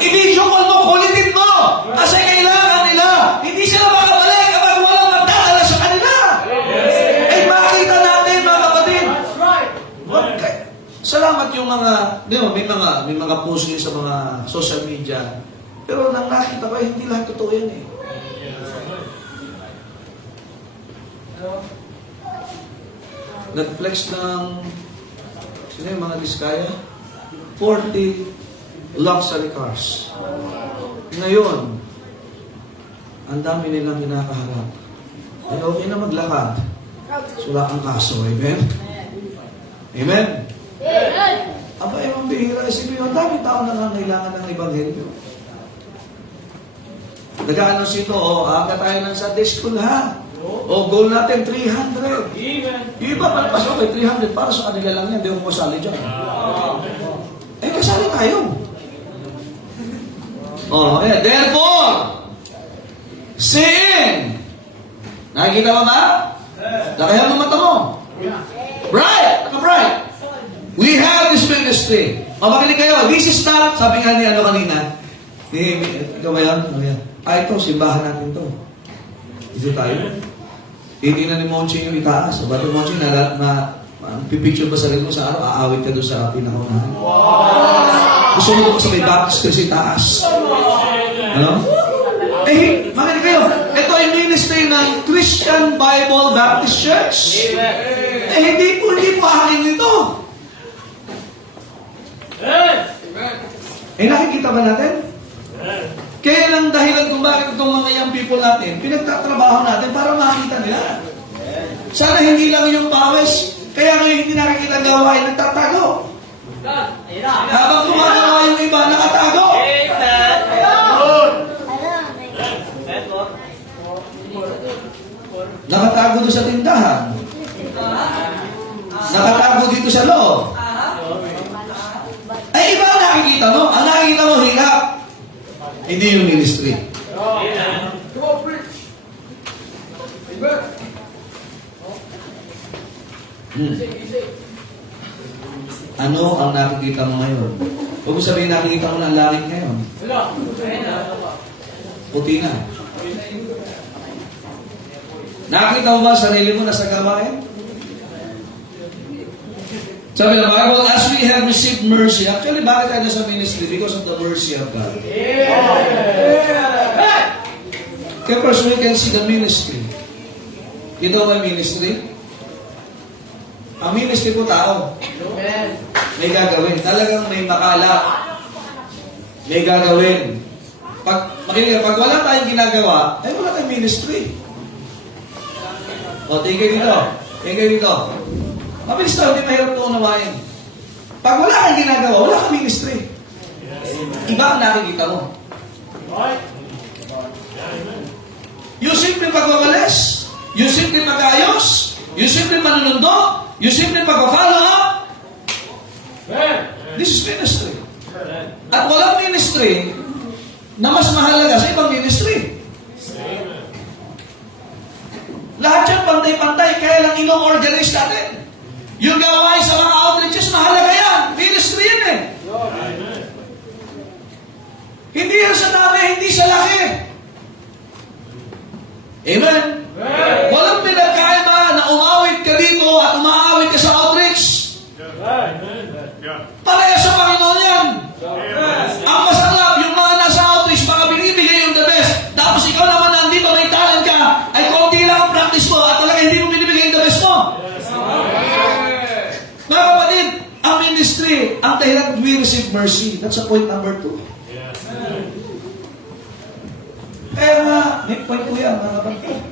I-video call mo, kulitin mo. Kasi kailangan nila. Hindi sila makabalik kapag walang magdadala sa kanila. Eh makita natin mga kapatid. Okay. Salamat yung mga, di ba, may mga post yun sa mga social media. Pero nang nakita ko, hindi lahat totoo yan eh. Nag-flex ng, sino yung mga diskaya? 40 luxury cars. Ngayon, ang dami nilang hinakaharap. Ay okay na maglakad. Wala kang kaso, amen? Amen? Aba, ang bihira. Isipin, ang daming tao na nangangailangan ng Ebanghelyo. Nag-aanos ito, aga tayo ng Sunday School, ha? O, goal natin, 300. Amen. Yung iba, palpas okay, 300. Para sa kanila lang yan, di ako masali dyan. Eh, kasali tayo. Oh, eh, therefore, sin. Nakikita mo ba? Lakayan mo mata mo. Bright! Naka-bright. We have this ministry. O, makinig kayo. This is not, sabi nga ni ano kanina, ikaw ba yan? Ito, simbahan natin to. Ito tayo. Hindi na ni Monching yung itaas. O, ba't yung Monching pipicture ba sarili mo sa araw, aawit ka doon sa pinakaunahan. Gusto mo ba sa may Baptist kasi itaas? Ano? Eh, makinig kayo. Ito ay ministry ng Christian Bible Baptist Church. Eh, hindi po akin ito. Eh, nakikita ba natin? Kaya lang dahilan kung bakit itong mga young people natin, pinagtatrabaho natin para makita nila. Sana hindi lang yung pawis, kaya ngayon hindi nakikita gawain, nagtatago. Habang gumagawa yung iba, nakatago. Nakatago doon sa tindahan. Nakatago dito sa loob. Ay, iba ang nakikita mo. Ang nakikita mo, hirap. Hindi yung ministry. Ano ang nakikita mo ngayon? Huwag mo sabihin nakikita mo na ang langit ngayon. Puti na. Nakikita mo ba ang sarili mo na sa gawain? Sabi ng Bible, as we have received mercy. Actually, bakit tayo sa ministry? Because of the mercy of God. Kaya first, we can see the ministry. Ito ang ministry. Ang ministry po tao. May gagawin. Talagang may makala. May gagawin. Pag wala tayong ginagawa, ay wala tayong ministry. O, tingin dito. Tingin dito. Mabilis daw, hindi mahirap ito unawain. Pag wala kang ginagawa, wala kang ministry. Iba ang nakikita mo. Yung simple pagwawalis, yung simple mag-ayos, yung simple manunundo, yung simple pag-follow up. This is ministry. At walang ministry na mas mahalaga sa ibang ministry. Lahat yan pantay-pantay, kaya lang ino-organize natin. Yung gawain sa mga outreaches, mahalaga yan. Ministry yan eh. Hindi yan sa dami, hindi sa laki. Amen? Walang pinagkaiba na umawit ka dito at umaawit ka sa outreach. Pareha sa Panginoon yan. Ang masarap, yung mga nasa outreach, baka binibigay yung the best. Tapos ikaw naman nandito, may talent ka, ay konti lang ang practice mo at talaga hindi mo binibigay yung the best mo. Mga kapatid, ang ministry, ang dahilan we receive mercy. That's a point number 2. Kaya nga, may point po yan, mga kapatid.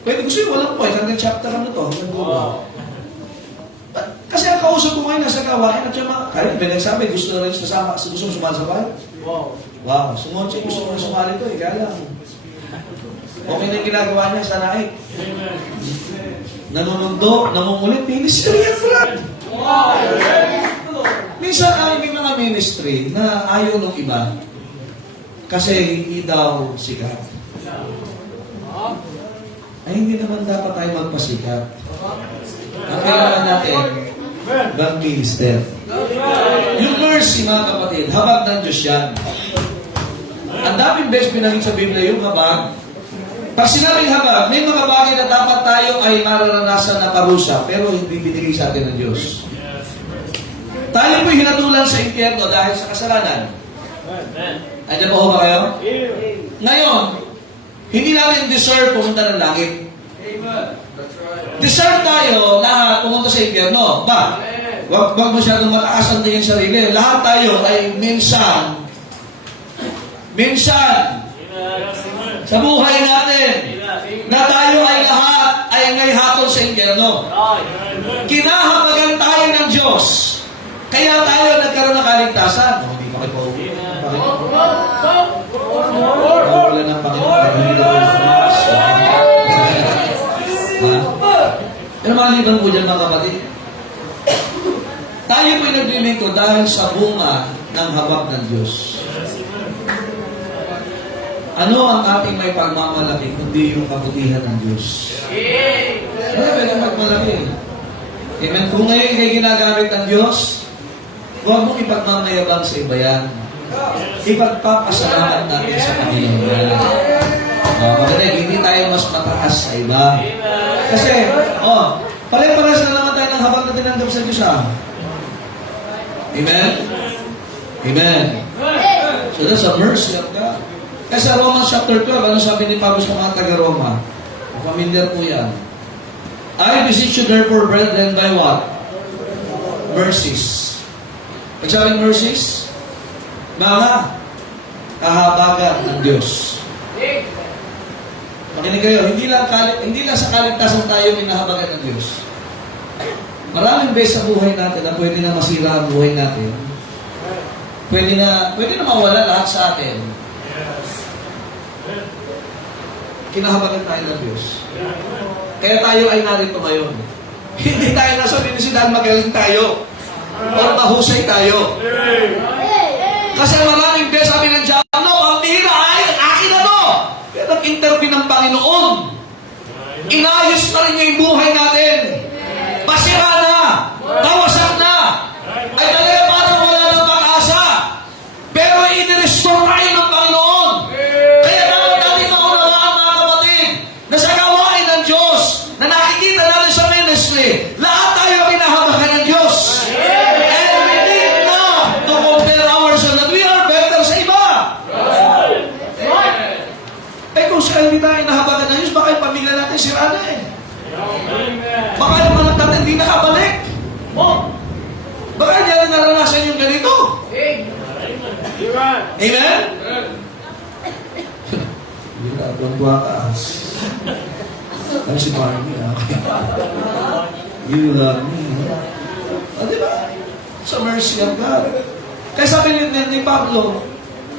Pwede gusto yung walang point, hanggang chapter ano to, hanggang dulo. Kasi ang kausap ko ngayon nasa gawain at yung mga, kaya may nagsabi, gusto na rin sasama, gusto mo sumali sa bahay? Wow, sumonche, gusto mo rin sumali ito eh, kaya lang. Okay na yung ginagawa niya sa naik. Nanunundo, nangungulit, ministry yan, Brad. Minsan ay may mga ministry na ayaw ng iba kasi hindi daw sikat. Ay hindi naman dapat tayo magpasikat. Ang kailangan natin, God minister. Yung mercy, mga kapatid, habag ng Diyos yan. Ang daming best pinagin sa Biblia yung habag. Pag sinabing habag, may mga bagay na dapat tayo ay mararanasan na parusa, pero hindi binigay sa atin ng Diyos. Tayo po'y hinatulan sa impyerno dahil sa kasalanan. Andiyan po ba kayo? Ngayon, hindi natin deserve pumunta ng langit. Deserve tayo na pumunta sa impyerno. Ba? Wag masyadong mataas ang tingin sarili. Lahat tayo ay minsan sa buhay natin na tayo ay lahat ay ngay hatol sa impyerno. Kinahabagan tayo ng Diyos. Kaya tayo nagkaroon ng kaligtasan. Hindi pa kayo pauwi. Wala ng Panginoon. Hindi na pero maliban po dyan mga kapatid. Tayo po'y naglilingkod dahil sa bunga ng habag ng Diyos. Ano ang ating may pagmamalaki kundi yung kabutihan ng Diyos? Ano pwede magmalaki? Amen. Kung ngayon kayo ginagamit ng Diyos, huwag mong ipagmamayabang sa iba yan. Ipagpapasalamat natin sa Panginoon yan. Magaling, hindi tayo mas mataas sa iba. Kasi, pare-pares na naman tayo ng habang na tinanggap sa Diyos. Amen? Amen. So that's a mercy of God. Kasi sa Romans chapter 12, ano sabi ni Pablo sa mga taga-Roma? Familiar po yan. I beseech you therefore, brethren, by what? Mercies. Pag sabing mercies, mga kahabagan ng Diyos. Makinig kayo, hindi lang sa kaligtasan tayo minahabagan ng Diyos. Maraming beses sa buhay natin na pwede na masira ang buhay natin. Pwede na mawala lahat sa atin. Kinahabagan tayo ng Diyos. Kaya tayo ay narito ngayon. Hindi tayo nasa ministry dahil magaling tayo. O mahusay tayo. Kasi maraming beses sabi ng Diyan, ang tira ay akin na to. Kaya nag-intervene ng Panginoon. Inayos na rin niya yung buhay natin. Pasira na. Tawasak na. Ay talaga parang wala ng pag-asa. Pero i-restore tayo ng Panginoon. Kaya dapat natin maunawaan mga kapatid na sa gawain ng Diyos na nakikita natin sa ministry, lahat tayo kinahabagan ng Diyos. Amen. Amen? Hindi na, tuwan-tuwa ka. Ay, si Marmy, You love me. Di ba? Sa mercy of God. Kaya sabi ni Pablo,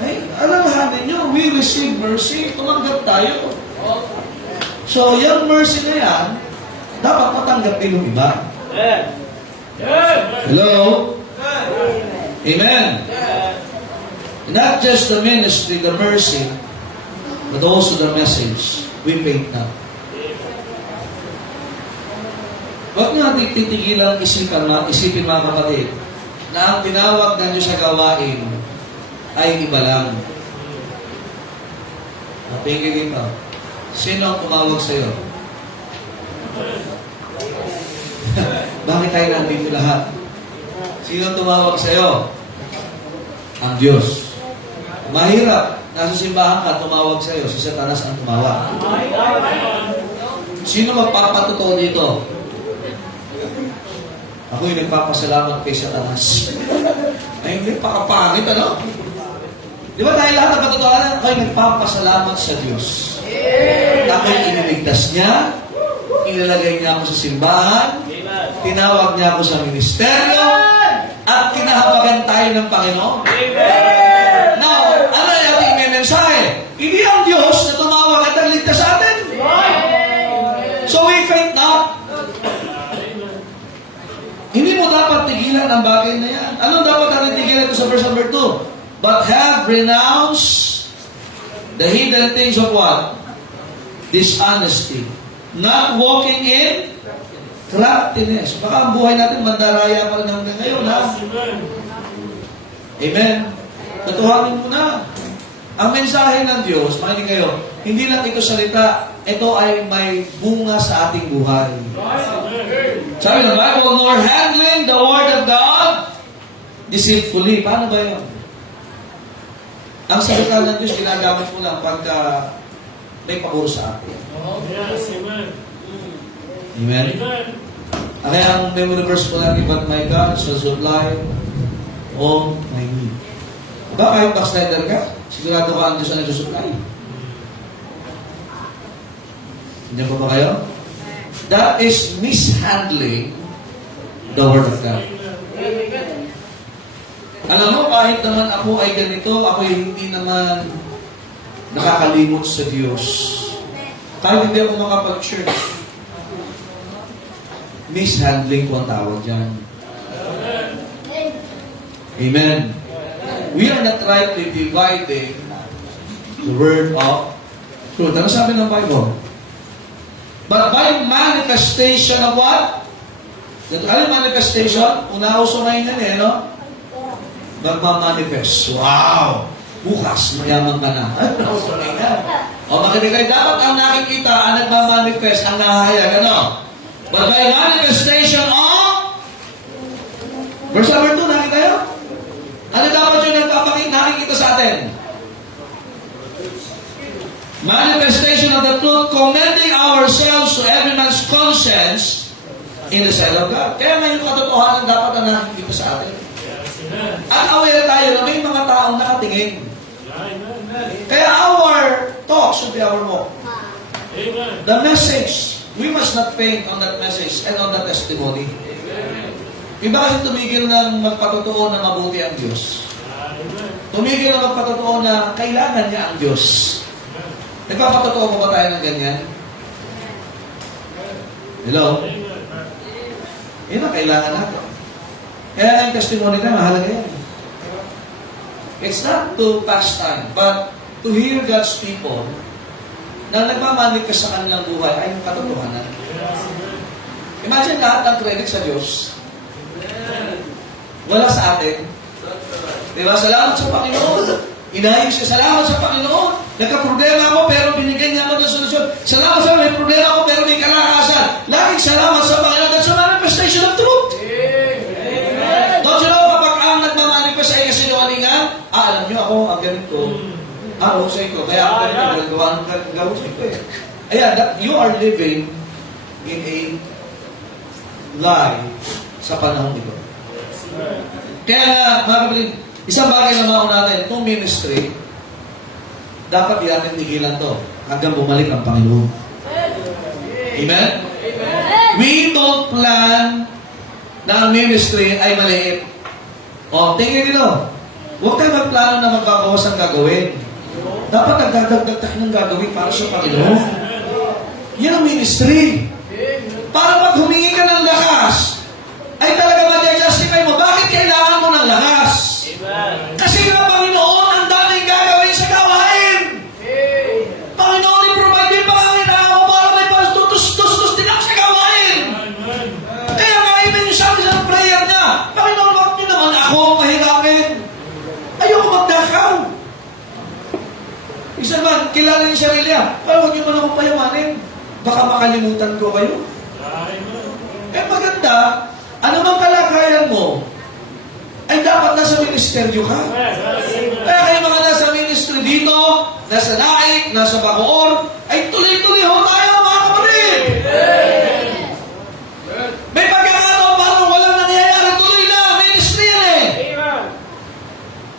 ay, alalahanin nyo, we receive mercy, tumanggap tayo. So, yung mercy na yan, dapat matanggap din ng iba. Hello? Amen? Not just the ministry, the mercy, but also the message. We faint not. Huwag nyo natin titigilan isipin mga kapatid, na ang tinawag na nyo sa gawain ay iba lang. Tingin dito. Sino ang tumawag sa'yo? Bakit tayo nandito lahat? Sino ang tumawag sa'yo? Ang Diyos. Mahirap. Nasa simbahan ka, tumawag sa'yo. Si Satanas ang tumawag. Sino magpapatotoo dito? Ako yung nagpapasalamat kay Satanas. Ay, hindi, pakapangit, ano? Di ba dahil lahat ng katotohanan, ako yung nagpapasalamat sa Diyos. Ako yung inimigtas niya, ilalagay niya ako sa simbahan, tinawag niya ako sa ministeryo, at kinahawagan tayo ng Panginoon. Now, ano yung ating may mensahe? Hindi ang Diyos na tumawag at nagligtas sa atin. So we faint not. Hindi mo dapat tigilan ang bagay na yan. Anong dapat natin tigilan ito sa verse number 2? But have renounced the hidden things of what? Dishonesty. Not walking in craftiness. Baka ang buhay natin mandaraya pa rin hanggang ngayon, ha? Amen. Tatuhanin mo na. Ang mensahe ng Diyos, makinig kayo, hindi lang ito salita, ito ay may bunga sa ating buhay. Sabi ng Bible, nor handling the Word of God deceitfully. Paano ba yun? Ang salita ng Diyos, ginagamit mo lang pagka may paguro sa atin. Amen? Kaya ang memory verse po natin, but my God shall supply all my need. Ba, kahit backslider ka, sigurado ka ang Diyos ang nagsusupply. Hindi pa ba kayo? That is mishandling the Word of God. Alam mo, kahit naman ako ay ganito, ako ay hindi naman nakakalimot sa Diyos. Kahit hindi ako makapag-church. Mishandling ko ang tawag dyan. Amen. We are not rightly dividing the word of truth. Ano sabi ng Bible? But by manifestation of what? Ano manifestation? Una-uso ngayon yan eh, no? Magmamanifest. Wow! Bukas, mayaman ka na. Una-uso ngayon yan. O makinig kayo, dapat ang nakikita, ang nagmamanifest, ang nahahayag, ano? But by manifestation of verse number 2, nakita kayo? Ano dapat yung nakikita sa atin? Manifestation of the truth, commending ourselves to every man's conscience in the sight of God. Kaya nga yung katotohanan dapat ang nakikita sa atin. At aware tayo na may mga taong nakatingin. Kaya our talk should be our walk. The message, we must not faint on that message and on that testimony. Iba kasi tumigil ng magpatotoo na mabuti ang Diyos. Tumigil na magpatotoo na kailangan niya ang Diyos. Nagpapatotoo mo ba tayo ng ganyan? Hello? Yun ang kailangan natin. Kaya ang testimony na, mahalaga yan. It's not to pass time, but to hear God's people na nagmamanika sa kanilang buhay ay yung katotohanan. Imagine lahat ng credit sa Diyos. Wala sa atin. Diba? Salamat sa Panginoon. Inayos siya. Salamat sa Panginoon. Nagka-problema ako pero binigyan niya ako ng solusyon. Salamat sa may problema ako pero may kalakasan. Laging salamat sa Panginoon. That's a manifestation of truth. Amen. Don't you know, kapag ang nagmamanifest ay kasinungalingan, alam niyo ako, ang ganito. Husay ko. Kaya ako ganito, gawin ko eh. Ayan, you are living in a lie sa panahon ito. Kaya, mga kapatid, Isang bagay na mao natin, itong ministry, dapat di natin tigilan to hanggang bumalik ang Panginoon. Amen? We don't plan na ang ministry ay maliit. O, tingin dito. Huwag tayo magplano na magbabawas ang gagawin. Dapat nagdadagdag tayo ng gagawin para sa Panginoon. Yan ang ministry. Para pag humingi ka ng lakas, ay talaga ma-justify mo, bakit kailangan mo ng lakas? Kasi nga, Panginoon, ang daming gagawin sa gawain. Panginoon, i-provide yung pangangailangan mo para may tutus din ako sa gawain. Kaya nga, even yung sabi sa prayer niya, Panginoon, wag niyo naman ako mahirapin. Ayoko magdakaw. Isa man, kilala niya sarili niya, pero huwag niyo man akong payamanin. Baka makalimutan ko kayo. Eh maganda, ano bang kalagayan mo, ay dapat nasa ministeryo ka. Kaya kayo mga nasa ministry dito, nasa Naik, nasa Bacoor, ay tuloy-tuloy ho tayo mga kapatid. May pagkakataon parang walang nangyayari, tuloy lang, ministry yan eh.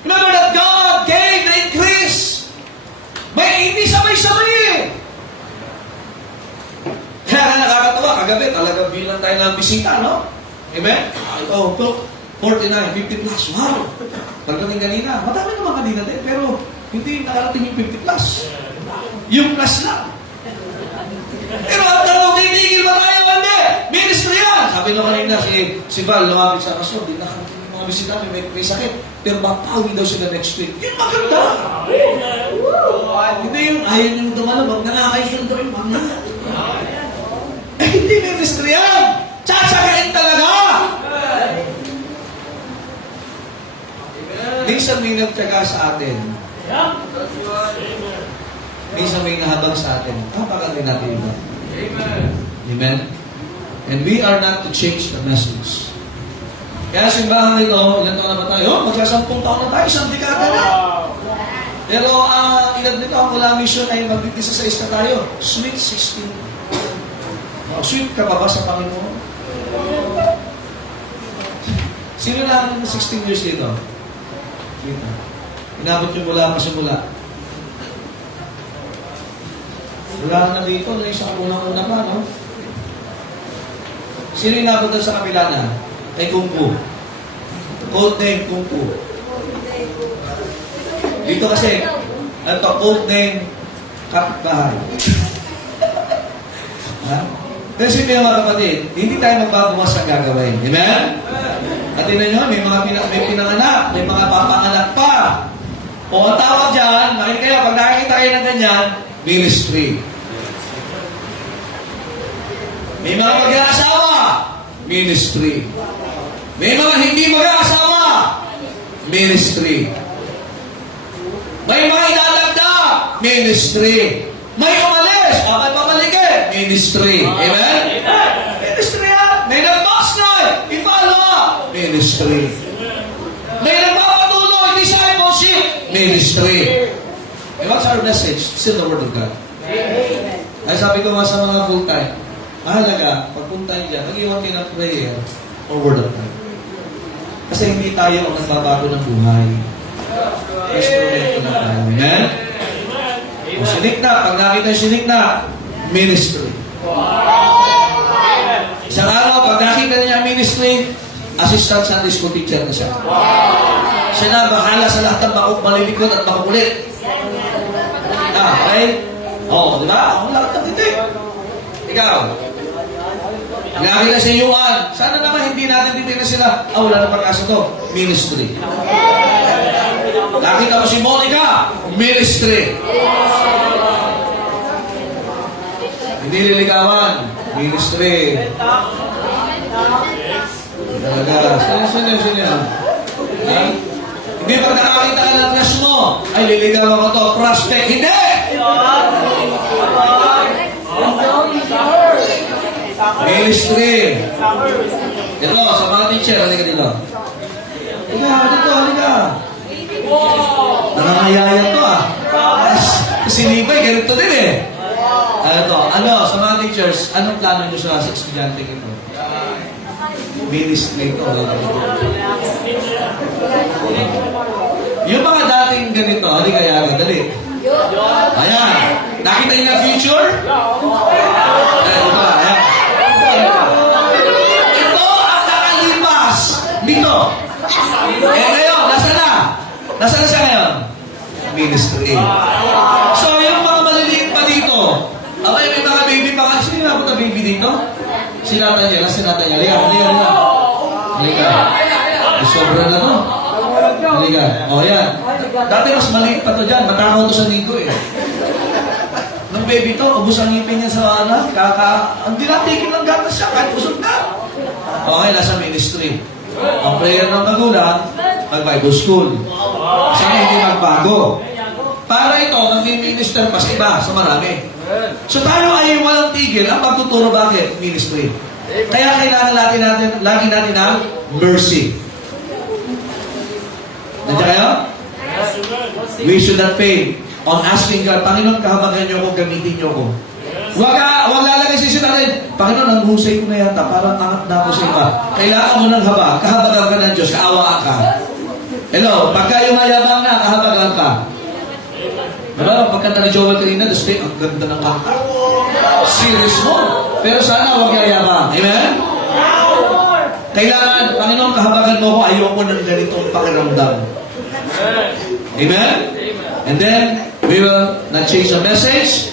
Remember that God gave the increase. May hindi sabay-sabay eh. Kaya nga nakakatawa, kagabi talagang bilang tayo ng bisita, no? Amen? Ito, 49, 50 plus. Wow! Pagdating kanina, madami naman kanina din, pero hindi nakarating yung 50 plus. Yung plus lang. Pero ang tanong, titigil ba tayo? Hindi! Ministry yan! Sabi nyo kanina, si Val, lumapit sa kaso, di nakarating yung mga bisita, may sakit. Pero mapawi daw siya next week. Yun maganda! Hindi yung ayaw nyo dumalabag, nakakaisang daw yung mga. Eh, hindi ministry yan! Tsatsagain talaga! Minsan may nagtsaga sa atin. Minsan may nahabang sa atin. Kapagandang natin iba. Amen? And we are not to change the message. Kaya simbahan nito, ilan taon na ba tayo? Magsasampung taon na tayo, isang dekada na. Pero edad nito, ang mula mission ay mag-16 na tayo. Sweet 16. Sweet ka ba sa Panginoon? Sino na ang 16 years dito? Dito. Inabot yung mula pa simula. Wala na dito, na isang unang-una pa, no? Sino inabot na sa kapila na? Kay Kung Fu. Code name Kung Fu. Dito kasi, ito, code name kapitbahay. Ha? Kasi mga kapatid, hindi tayo magbabawas sa gagawin. Amen? At tinan nyo, may pinanganak, may mga papanganak pa. O ang tawag dyan, makinig kayo, pag nakikita kayo ng ganyan, ministry. May mga mag-aasawa, ministry. May mga hindi mag-aasawa, ministry. May mga idadagdag, ministry. May umalis, may pabalikin, ministry. Amen? Ministry yan. May nag-backslide, ipala, ministry. May nagpapatuloy, discipleship, ministry. And what's our message? Still the Word of God. Ay sabi ko nga sa mga full-time, mahalaga, pagpunta nyo dyan, mag-iwan kayo ng prayer or Word of God. Kasi hindi tayo ang nagbabago ng buhay. Instrumento na tayo. Amen? O sinikna, pag nakita yung sinikna, ministry. Isang araw, pag nakita niya ministry, assistant Sunday school teacher na siya. Siya na bahala sa lahat ng malilikot at makukulit. Okay? Oo, di ba? Ang lahat ng titik. Ikaw, nakita sa iyuan, sana naman hindi natin titignan sila, wala na pag-asa to, ministry. Nakita mo si Monica, ministry. Hindi liligawan, ministry. Talaga, sino? Ha? Hindi pag nakakita ka ng dress mo, ay liligawan ko to, prospect. Hindi! Ministry. Ito, sa mga teacher, halika dito. Halika. Nakakayaya to Si Libay, ganito din eh. Sa mga teachers, anong plano nyo sa estudyante ito? Ministry ito. Yung mga dating ganito, hindi kaya dali. Ayan. Nakita niyo yung future? Ayan, ito, ayan. Ito ang nakalipas dito. Eh ngayon, nasaan na? Nasaan na siya ngayon? Ministry. So, yung mga maliliit pa dito, abay, may mga baby pa kasi. Sino na punta baby dito? Si Nathaniel. Si Nathaniel. Halika. Sobra na to. Halika. O, yan. Dati mas maliit pa to dyan. Matakaw to sa linggo eh. Nung baby to, ubus ang ngipin niya sa hindi natigil ng gatas siya. Kahit usog na. Okay, nasa ministry. Ang prayer ng magulang, mag-Bible school. Sana hindi magbago. Para ito, mag-minister pa sa iba, sa marami. So tayo ay walang tigil ang pagtuturo bakit? Ministry. Kaya kailangan lagi natin ng mercy. Nandiyan kayo? We should not fail on asking God, Panginoon, kahabagan niyo ako, gamitin niyo ako. Huwag lalagay sa isip natin, Panginoon, ang husay ko na yata, parang angat na ako sa iba. Kailangan mo ng haba, kahabagan ka ng Diyos, kaawaan ka. Hello, pagka yung mayabang na, kahabagan ka. Diba, pagkanta ni Joel kanina, ang ganda ng kanta. Serious mo. Pero sana huwag yayabang. Amen? Kailangan, Panginoon, kahabagan mo ako, ayoko ng ganitong pakiramdam. Amen? And then, we will not change the message.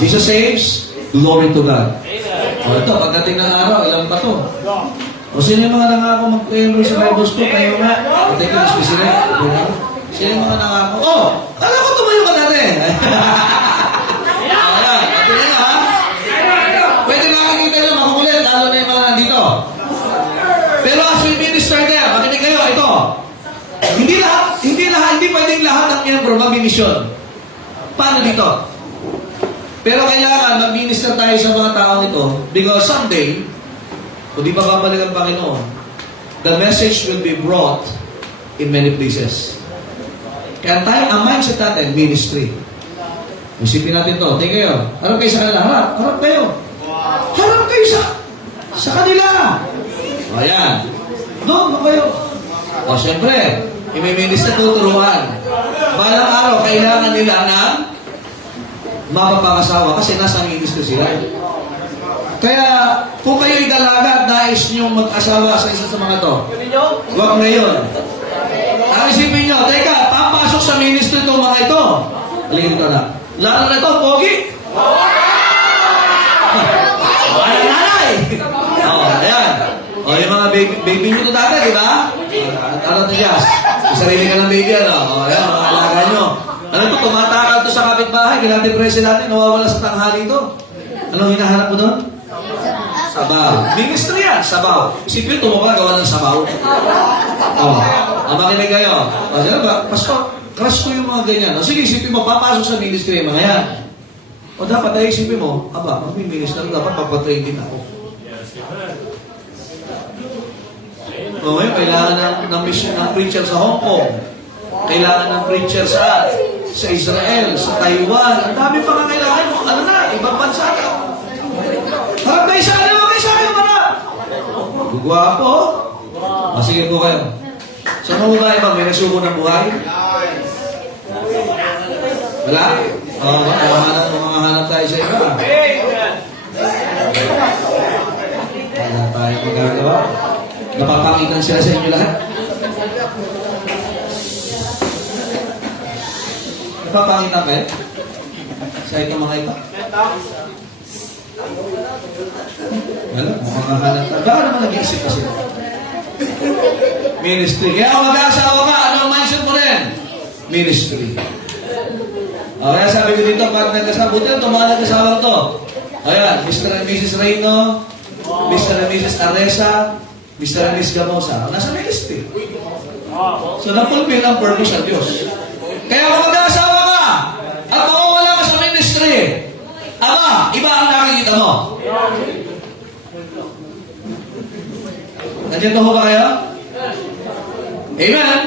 Jesus saves, glory to God. O ito, pagdating ng araw, ilang pa to? O sino yung mga nangako mag-enroll sa Bible School? Kayo nga. Ito yung specific. Sino yung mga nangako? Oh! Alam ko tumayo ka natin. Ayan, ito nyo ha. Pwede nakakita nyo, makukulit, lalo na yung mga nandito. Pero as we minister there, makinig kayo, ito. Hindi pwedeng lahat ng miyembro mag-mission. Paano dito? Pero kailangan mag-minister tayo sa mga taong ito because someday, kung di pa babalik ang Panginoon, the message will be brought in many places. Kaya tayo, ang mindset natin, ministry. Isipin natin to. Tingnan kayo. Harap kayo sa kanila. Harap kayo. Harap kayo sa kanila. O yan. Doon kayo. O syempre, i-minister tuturuan. Balang araw, kailangan nila ng mapapangasawa kasi nasa ministry sila. Kaya, kung kayo'y dalaga at nais niyong mag-asawa sa isa sa mga to, huwag ngayon. Ang isipin nyo, teka, papasok sa ministry itong mga ito. Halingin ko na. Lalo na ito, pogi. Nanay. Ayan. Yung mga baby nyo ito dati, di ba? Ano ito, Jazz? Sarili ka ng baby, ano? Ayan, mga alaga nyo. Ano ito, tumatakal ito sa kapitbahay. Kailangan presyo natin, nawawala sa tanghali ito. Anong hinahanap mo doon? Sabaw. Ministry yan, sabaw. Isipin, tumukha, gawa ng sabaw. Makinig kayo. Sila ba, Pastor, crush ko yung mga ganyan. Sige, isipin mo, papasok sa ministry yung mga yan. O dapat ay isipin mo, mag-minister, dapat magpatrain din ako. O ngayon, kailangan ng mission ng preacher sa Hong Kong. Kailangan ng preacher sa Israel, sa Taiwan. Ang dami pa nga kailangan mo. Ano na, ibang bansa ka. Harap kayo sa akin, kayo sa akin, harap. Gugwapo. Sige po kayo. Sa mga buhay ba, may nasuko ng buhay? Wala? Mamahanap tayo sa iba. Wala tayo magagawa. Napapakitan sila sa inyo lahat. Napapakitan kayo? Sa itong mga ito? Wala, makahanap tayo. Baka naman nag-iisip kasi. Ministry. Kaya kung mag-aasawa ka, anong mindset mo rin? Ministry. Kaya sabi ko dito, pag nagkasawa, buti ang tumahan nagkasawang to. Ayan, Mr. and Mrs. Reyno, Mr. and Mrs. Aresa, Mr. and Mrs. Gamosa. Nasa ministry. So, napulpil ang purpose ng Diyos. Kaya kung mag-aasawa ka, at mawawala ka sa ministry, aba, iba ang nakikita mo. Nandiyan ba ba kayo? Amen?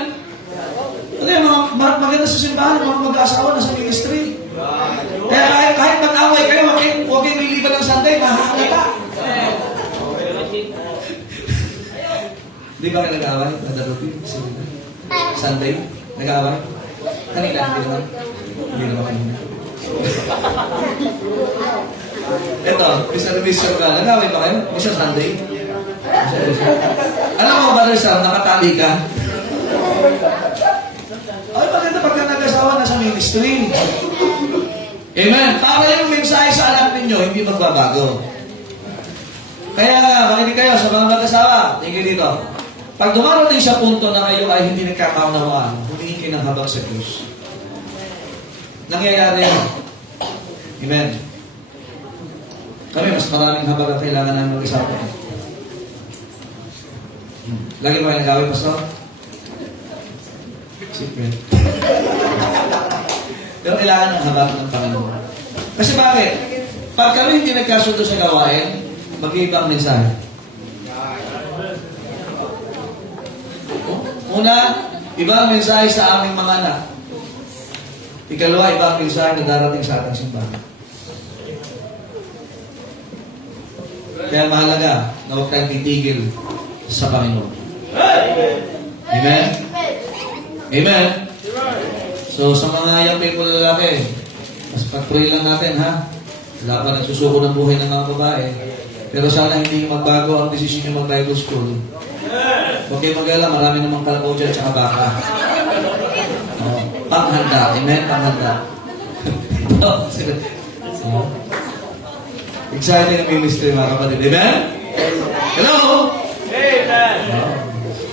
Ano yung mga maganda sa simbahan, mga mag-aasawa na sa ministry. Kaya kahit mag-away kayo, huwag kayong liliban ng Sunday, mahahalata. Di ba kayo nag-away? Nadarutin? Sunday? Nag-aaway? Kanina, hindi naman. Hindi naman kanina. Ito, Mr. ka. Nag-aaway ba kayo? Mr. Sunday? Alam mo, Brother Sam, nakatali ka. Ay, maganda pagka nag-asawa na sa ministry. Amen. Para yung mensahe sa anak ninyo, hindi magbabago. Kaya nga, makinig kayo sa mga mag-asawa. Tingin dito. Pag dumarating sa punto na kayo ay hindi nagkakaunawaan, humingi kayo ng habag sa Diyos. Nangyayari yan. Amen. Kami, mas maraming habag ang kailangan namin mag-asawa. Lagi ba kayo nag-away, Pastor? Secret. Pero kailangan ng habag ng Panginoon. Kasi bakit? Pag kami hindi nagkasundo sa gawain, mag-iiba ang mensahe. Una, iba ang mensahe sa aming mga anak. Ikalawa, iba ang mensahe na darating sa ating simbahan. Kaya mahalaga na huwag tayong titigil sa Panginoon. Amen? Amen? So, sa mga young people lalaki, mas pag-pray lang natin, ha? Wala pa nagsusuko ng buhay ng mga babae. Pero sana hindi magbago ang desisyon nyo mag-Bible school. Huwag kayo mag-alala, marami namang kalabaw dyan, tsaka baka. Panghanda. Amen? Panghanda. Exciting ang ministry, mga kapatid. Amen? Hello? Amen.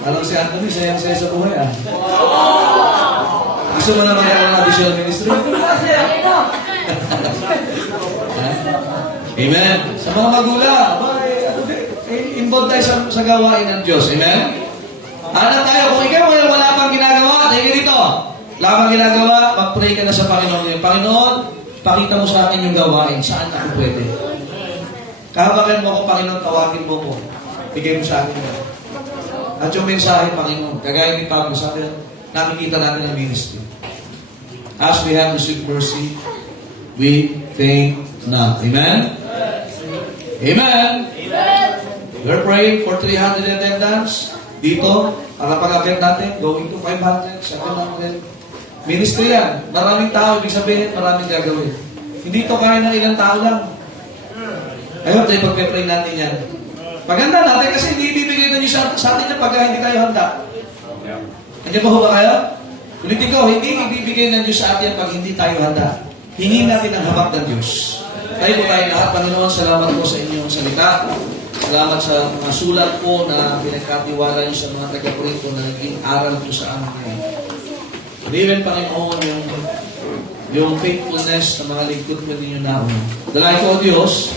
Parang si Anthony, sayang-saya sa buhay, ah. Gusto mo na magkaroon ng additional ministry? Amen? Sa mga magulang, involved tayo sa gawain ng Diyos. Amen? Anak tayo, kung ikaw wala pang ginagawa, tingin dito. Wala pang ginagawa, mag-pray ka na sa Panginoon. Panginoon, pakita mo sa akin yung gawain. Saan ako pwede? Kahabagan mo ako, Panginoon, tawagin mo ko. Bigay mo sa akin. At yung mensahe, Panginoon, kagaya ni Pablo sa akin, nakikita natin ang ministry. As we have received mercy, we faint not. Amen? Amen? We're praying for 300 attendance. Dito, para pag-akit natin, going to 500, 700. Ministry yan. Maraming tao, ibig sabihin, maraming gagawin. Hindi to kaya ng ilang tao lang. I hope tayo pag-pray natin yan. Paganda natin kasi hindi ibibigay na nyo sa atin yan pag hindi tayo handa. Nandiyan ba ho ba kayo? Ulitin ko, hindi ibibigay ng Diyos sa atin pag hindi tayo handa. Hingin natin ang habag ng Diyos. Tayo po tayo lahat. Panginoon, salamat po sa inyong salita. Salamat sa mga sulat po na pinagkatiwala niyo sa mga taga-Corinto na naging aral po sa amin. Even, Panginoon, yung faithfulness sa mga lingkod mo ninyo na dalay ko, O Diyos,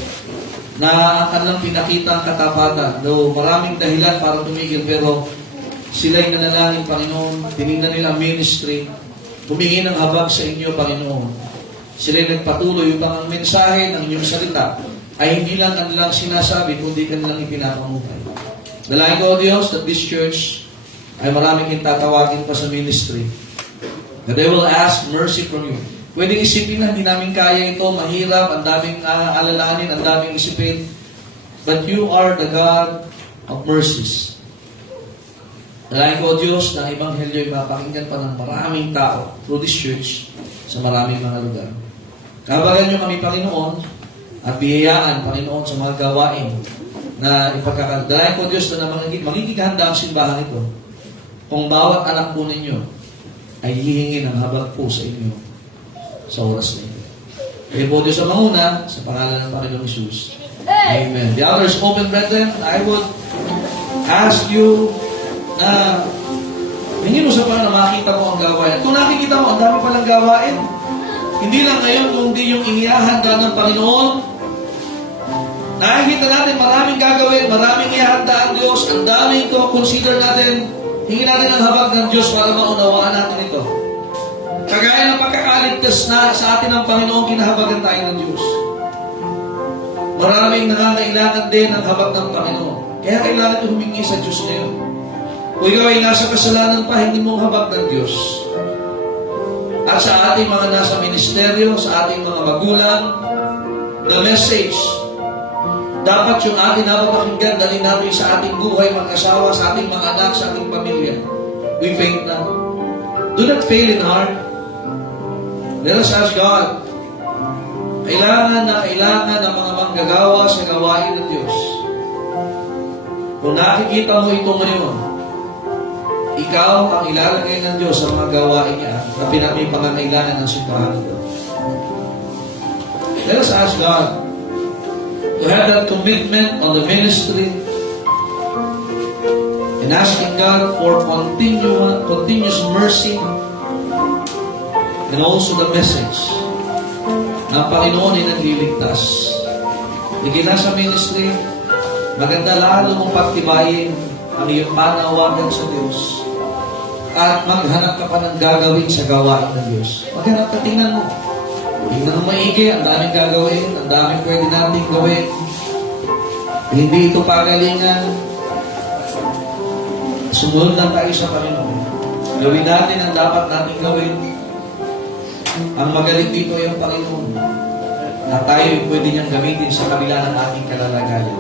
na ang kanilang pinakita ang katapatan. Though maraming dahilan para tumigil, pero sila'y nanalangin, Panginoon. Tinignan nila ang ministry. Humingi ng habag sa inyo, Panginoon. Sila'y nagpatuloy upang ang mensahe ng inyong salita ay hindi lang kanilang sinasabi, kundi kanilang ipinapamuhay. Dalangin ko, O Diyos, that this church ay maraming kintatawagin pa sa ministry. That they will ask mercy from you. Pwedeng isipin na hindi namin kaya ito, mahirap, ang daming alalahanin, ang daming isipin. But you are the God of mercies. Dalangin ko, O Diyos, na ang Ebanghelyo ay mapakinggan pa ng maraming tao through this church sa maraming mga lugar. Kabagan niyo kami, Panginoon, at biyayaan, Panginoon, sa mga gawain na ipagkakal. Dalangin ko, Diyos, na magiging handa ang simbahan ito. Kung bawat anak po ninyo ay hihingi ng habag po sa inyo sa oras na ito. Kaya po Diyos ang manguna, sa pangalan ng Panginoong Isus. Amen. The others open, brethren, I would ask you na hingin mo sa Panginoon na makita mo ang gawain. Kung nakikita mo, ang dami palang gawain. Hindi lang ngayon, kundi yung inihahanda ng Panginoon. Nakikita natin maraming gagawin, maraming ihahanda ang Diyos, ang daming ito, consider natin, hingin natin ang habag ng Diyos para maunawaan natin ito. Kagaya ng pagkakaligtas na sa atin ng Panginoon, kinahabagan tayo ng Diyos. Maraming nangangailangan din ang habag ng Panginoon. Kaya kailangan ito humingi sa Diyos ngayon. Kung ikaw ay nasa kasalanan pa, hindi mo habag ng Diyos. At sa ating mga nasa ministeryo, sa ating mga magulang, the message, dapat yung ating napapakinggan, dali natin sa ating buhay, mag-asawa, sa ating mga anak, sa ating pamilya. We faint na. Do not fail in heart. Let us ask God. Kailangan ng mga manggagawa sa gawain ng Diyos. Kung nakikita mo ito ngayon, ikaw ang ilalagay ng Diyos sa mga gawain niya na pinamay pangangailangan ng simbahan ito. Let us ask God to have that commitment on the ministry and asking God for continuous mercy and also the message na ang Panginoon ay nagliligtas. Hindi na sa ministry, maganda lalo mong pagtibayin ang iyong panawagan sa Diyos at maghanap ka pa ng gagawin sa gawain ng Diyos. Maghanap ka, tingnan mo. Tingnan mo maigi, ang daming gagawin, ang daming pwede natin gawin. Hindi ito pagalingan. Sumunod lang tayo sa Panginoon. Gawin natin ang dapat natin gawin. Ang magaling dito ay ang Panginoon na tayo pwede niyang gamitin sa kabila ng ating kalalagayan.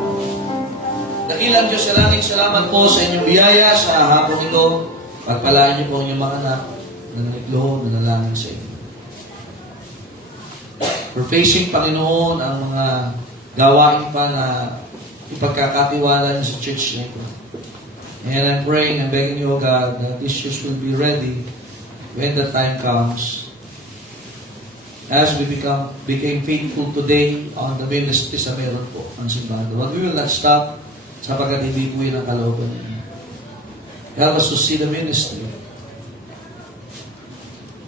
Dakilang Diyos, salamat po sa inyong biyaya sa hapon ito. Pagpalaan niyo po ang inyong mga anak na naniglo, nanalangin sa inyo. We're facing, Panginoon, ang mga gawain pa na ipagkakatiwala niyo sa church na ito. And I'm praying and begging you, God, that this church will be ready when the time comes. As we became faithful today on the ministry sa meron po ang simbahan. But we will not stop sapagkat hindi po yun ang kalooban ninyo. Help us to see the ministry.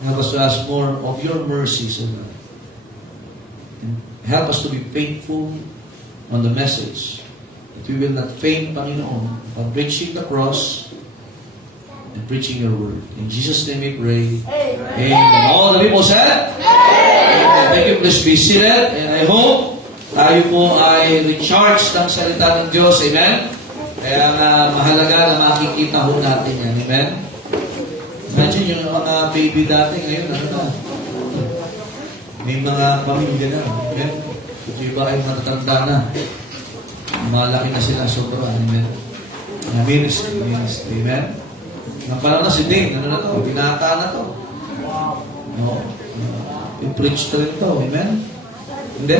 Help us to ask more of your mercies, O God. And help us to be faithful on the message. That we will not faint, Panginoon, but preaching the cross and preaching your word. In Jesus' name we pray. Amen. Amen. All the people said? Amen. Thank you. Please be seated. And I hope tayo po ay recharged ng salita ng Diyos. Amen? Kaya mahalaga na makikita ho natin yan. Amen? Imagine yung mga baby dati ngayon, ano na? May mga pamilya na. Amen? Yung iba ay matatanda na. Malaki na sila sobra. Amen? Ministry. Amen? Nampala na si Dane. Ano na to? Binata na to. No? I-preach to rin to. Amen? Hindi?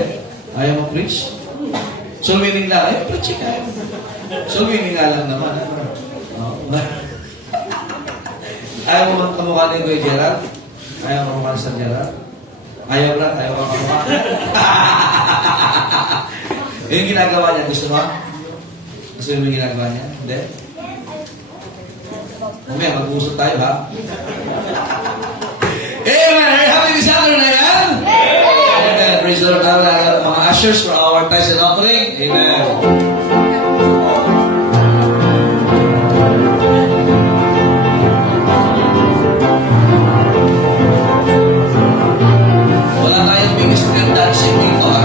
Ayaw mo preach? So meaning lang, ayaw preaching, ayaw. So meaning lang naman. Ayaw mo man kamukha ni Kuya Gerald? Ayaw mo kamukha ni Sir Gerald? Ayaw lang, ayaw mo kamukha. Yung ginagawa niya, gusto mo? Gusto mo yung ginagawa niya? Hindi? Mamaya, mag-uusap tayo, ha? Amen! Are you happy this afternoon, amen? Amen! Praise the Lord. Mga ushers for our tithes and offering. Amen. Wala tayong ministry of dancing dito, ha?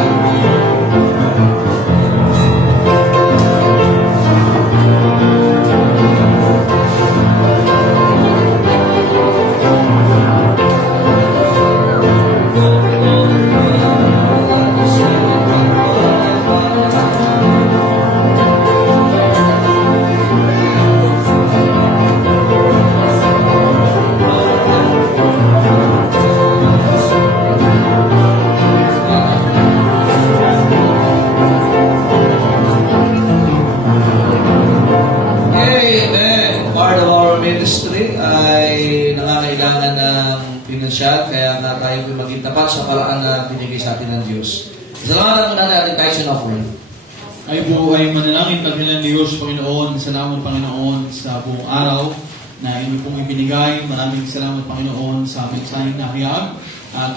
Kaya nga tayo maging tapat sa paraan na binigay sa atin ng Diyos. Salamat po natin ating tithes and offering. Ay po ay manalangin kami ng Diyos, Panginoon. Salamat, Panginoon, sa buong araw na inyo pong ibinigay. Maraming salamat, Panginoon, sa mensaheng na hayag.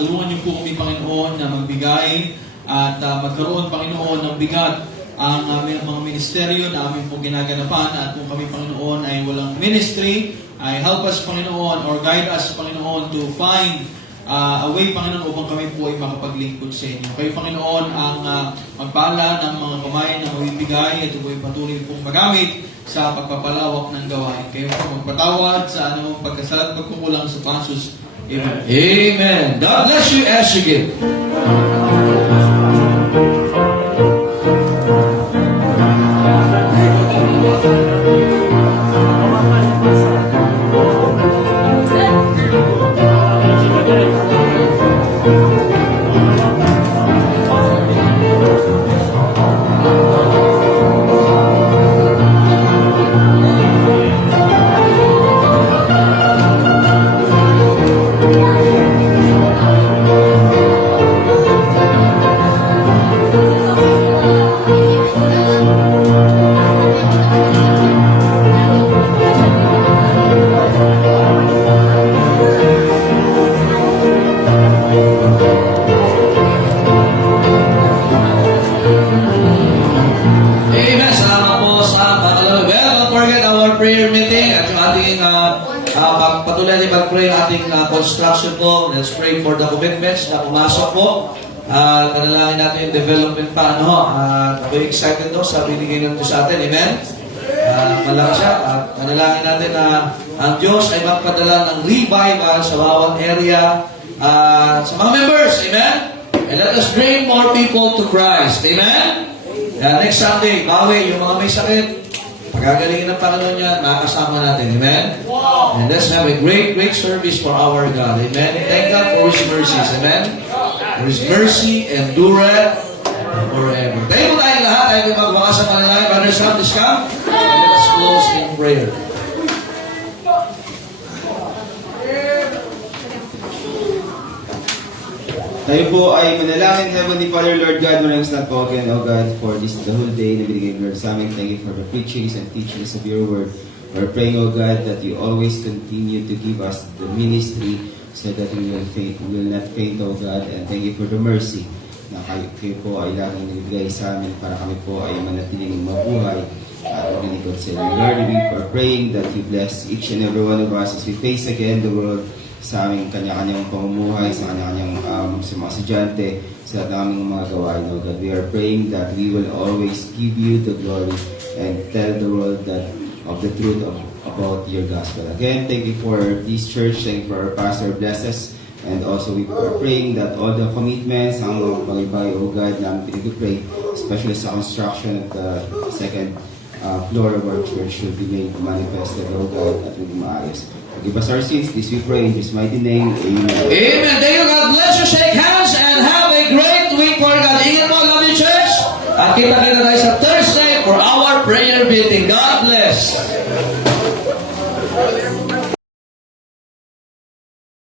Tulungan niyo po kami, Panginoon, na magbigay at magkaroon, Panginoon, ng bigat ang aming mga ministeryo na aming po ginaganapan. At kung kami, Panginoon, ay walang ministry, ay help us, Panginoon, or guide us, Panginoon, to find a way, Panginoon, upang kami po ay makapaglingkod sa inyo. Kayo, Panginoon, ang magpala ng mga kamay na mabibigay at ito po ay patuloy pong magamit sa pagpapalawak ng gawain. Kayo po magpatawad sa anumang pagkasala at pagkukulang sa pansus. Amen. Amen. God bless you as you give. Amen. Salamat po sa pangalawa. Well, don't forget our prayer meeting at yung ating patuloy na mag-pray ating construction po. Let's pray for the commitments na pumasok po. Panalangin natin yung development pa. Ako excited do sa binigay ng Diyos sa atin. Amen. Malaki siya. Panalangin natin na ang Diyos ay magpadala ng revival sa bawat area sa mga members. Amen. And let us bring more people to Christ. Amen. Next Sunday, bawi, yung mga may sakit, pagagalingin ng Panginoon niya, makakasama natin. Amen? And let's have a great, great service for our God. Amen? Thank God for His mercies. Amen? For His mercy endureth forever. Tayo po tayong lahat, tayo po magbukas sa panalangin. Brother Sam, please come. And let us close in prayer. Tayo po ay manalangin, Heavenly Father, Lord God, maraming salamat po again, O God, for this the whole day na binigay Lord sa amin. Thank you for the preachings and teachings of your word. We're praying, O God, that you always continue to give us the ministry so that we will not faint, O God, and thank you for the mercy na kayo po ay laging nilibigay sa amin para kami po ay manatiling mabuhay at maglilingkod sa inyo. Lord, we are praying that you bless each and every one of us as we face again the world sa aming kanya-kanyang pamumuhay, sa kanya-kanyang sa mga estudyante, sa aming mga gawain, O God. We are praying that we will always give you the glory and tell the world that of the truth about your gospel. Again, thank you for this church, thank you for our pastor, bless us. And also we are praying that all the commitments, ang mga bagay-bagay, O God, namin pinag-pray, especially sa construction of the second floor of our church should be made manifested, O God, at maging maayos. Forgive us our sins, this we pray in His mighty name. Amen. Amen. Thank you. God bless you. Shake hands and have a great week for God. Ingat mo, love you, church. At kita-kita tayo sa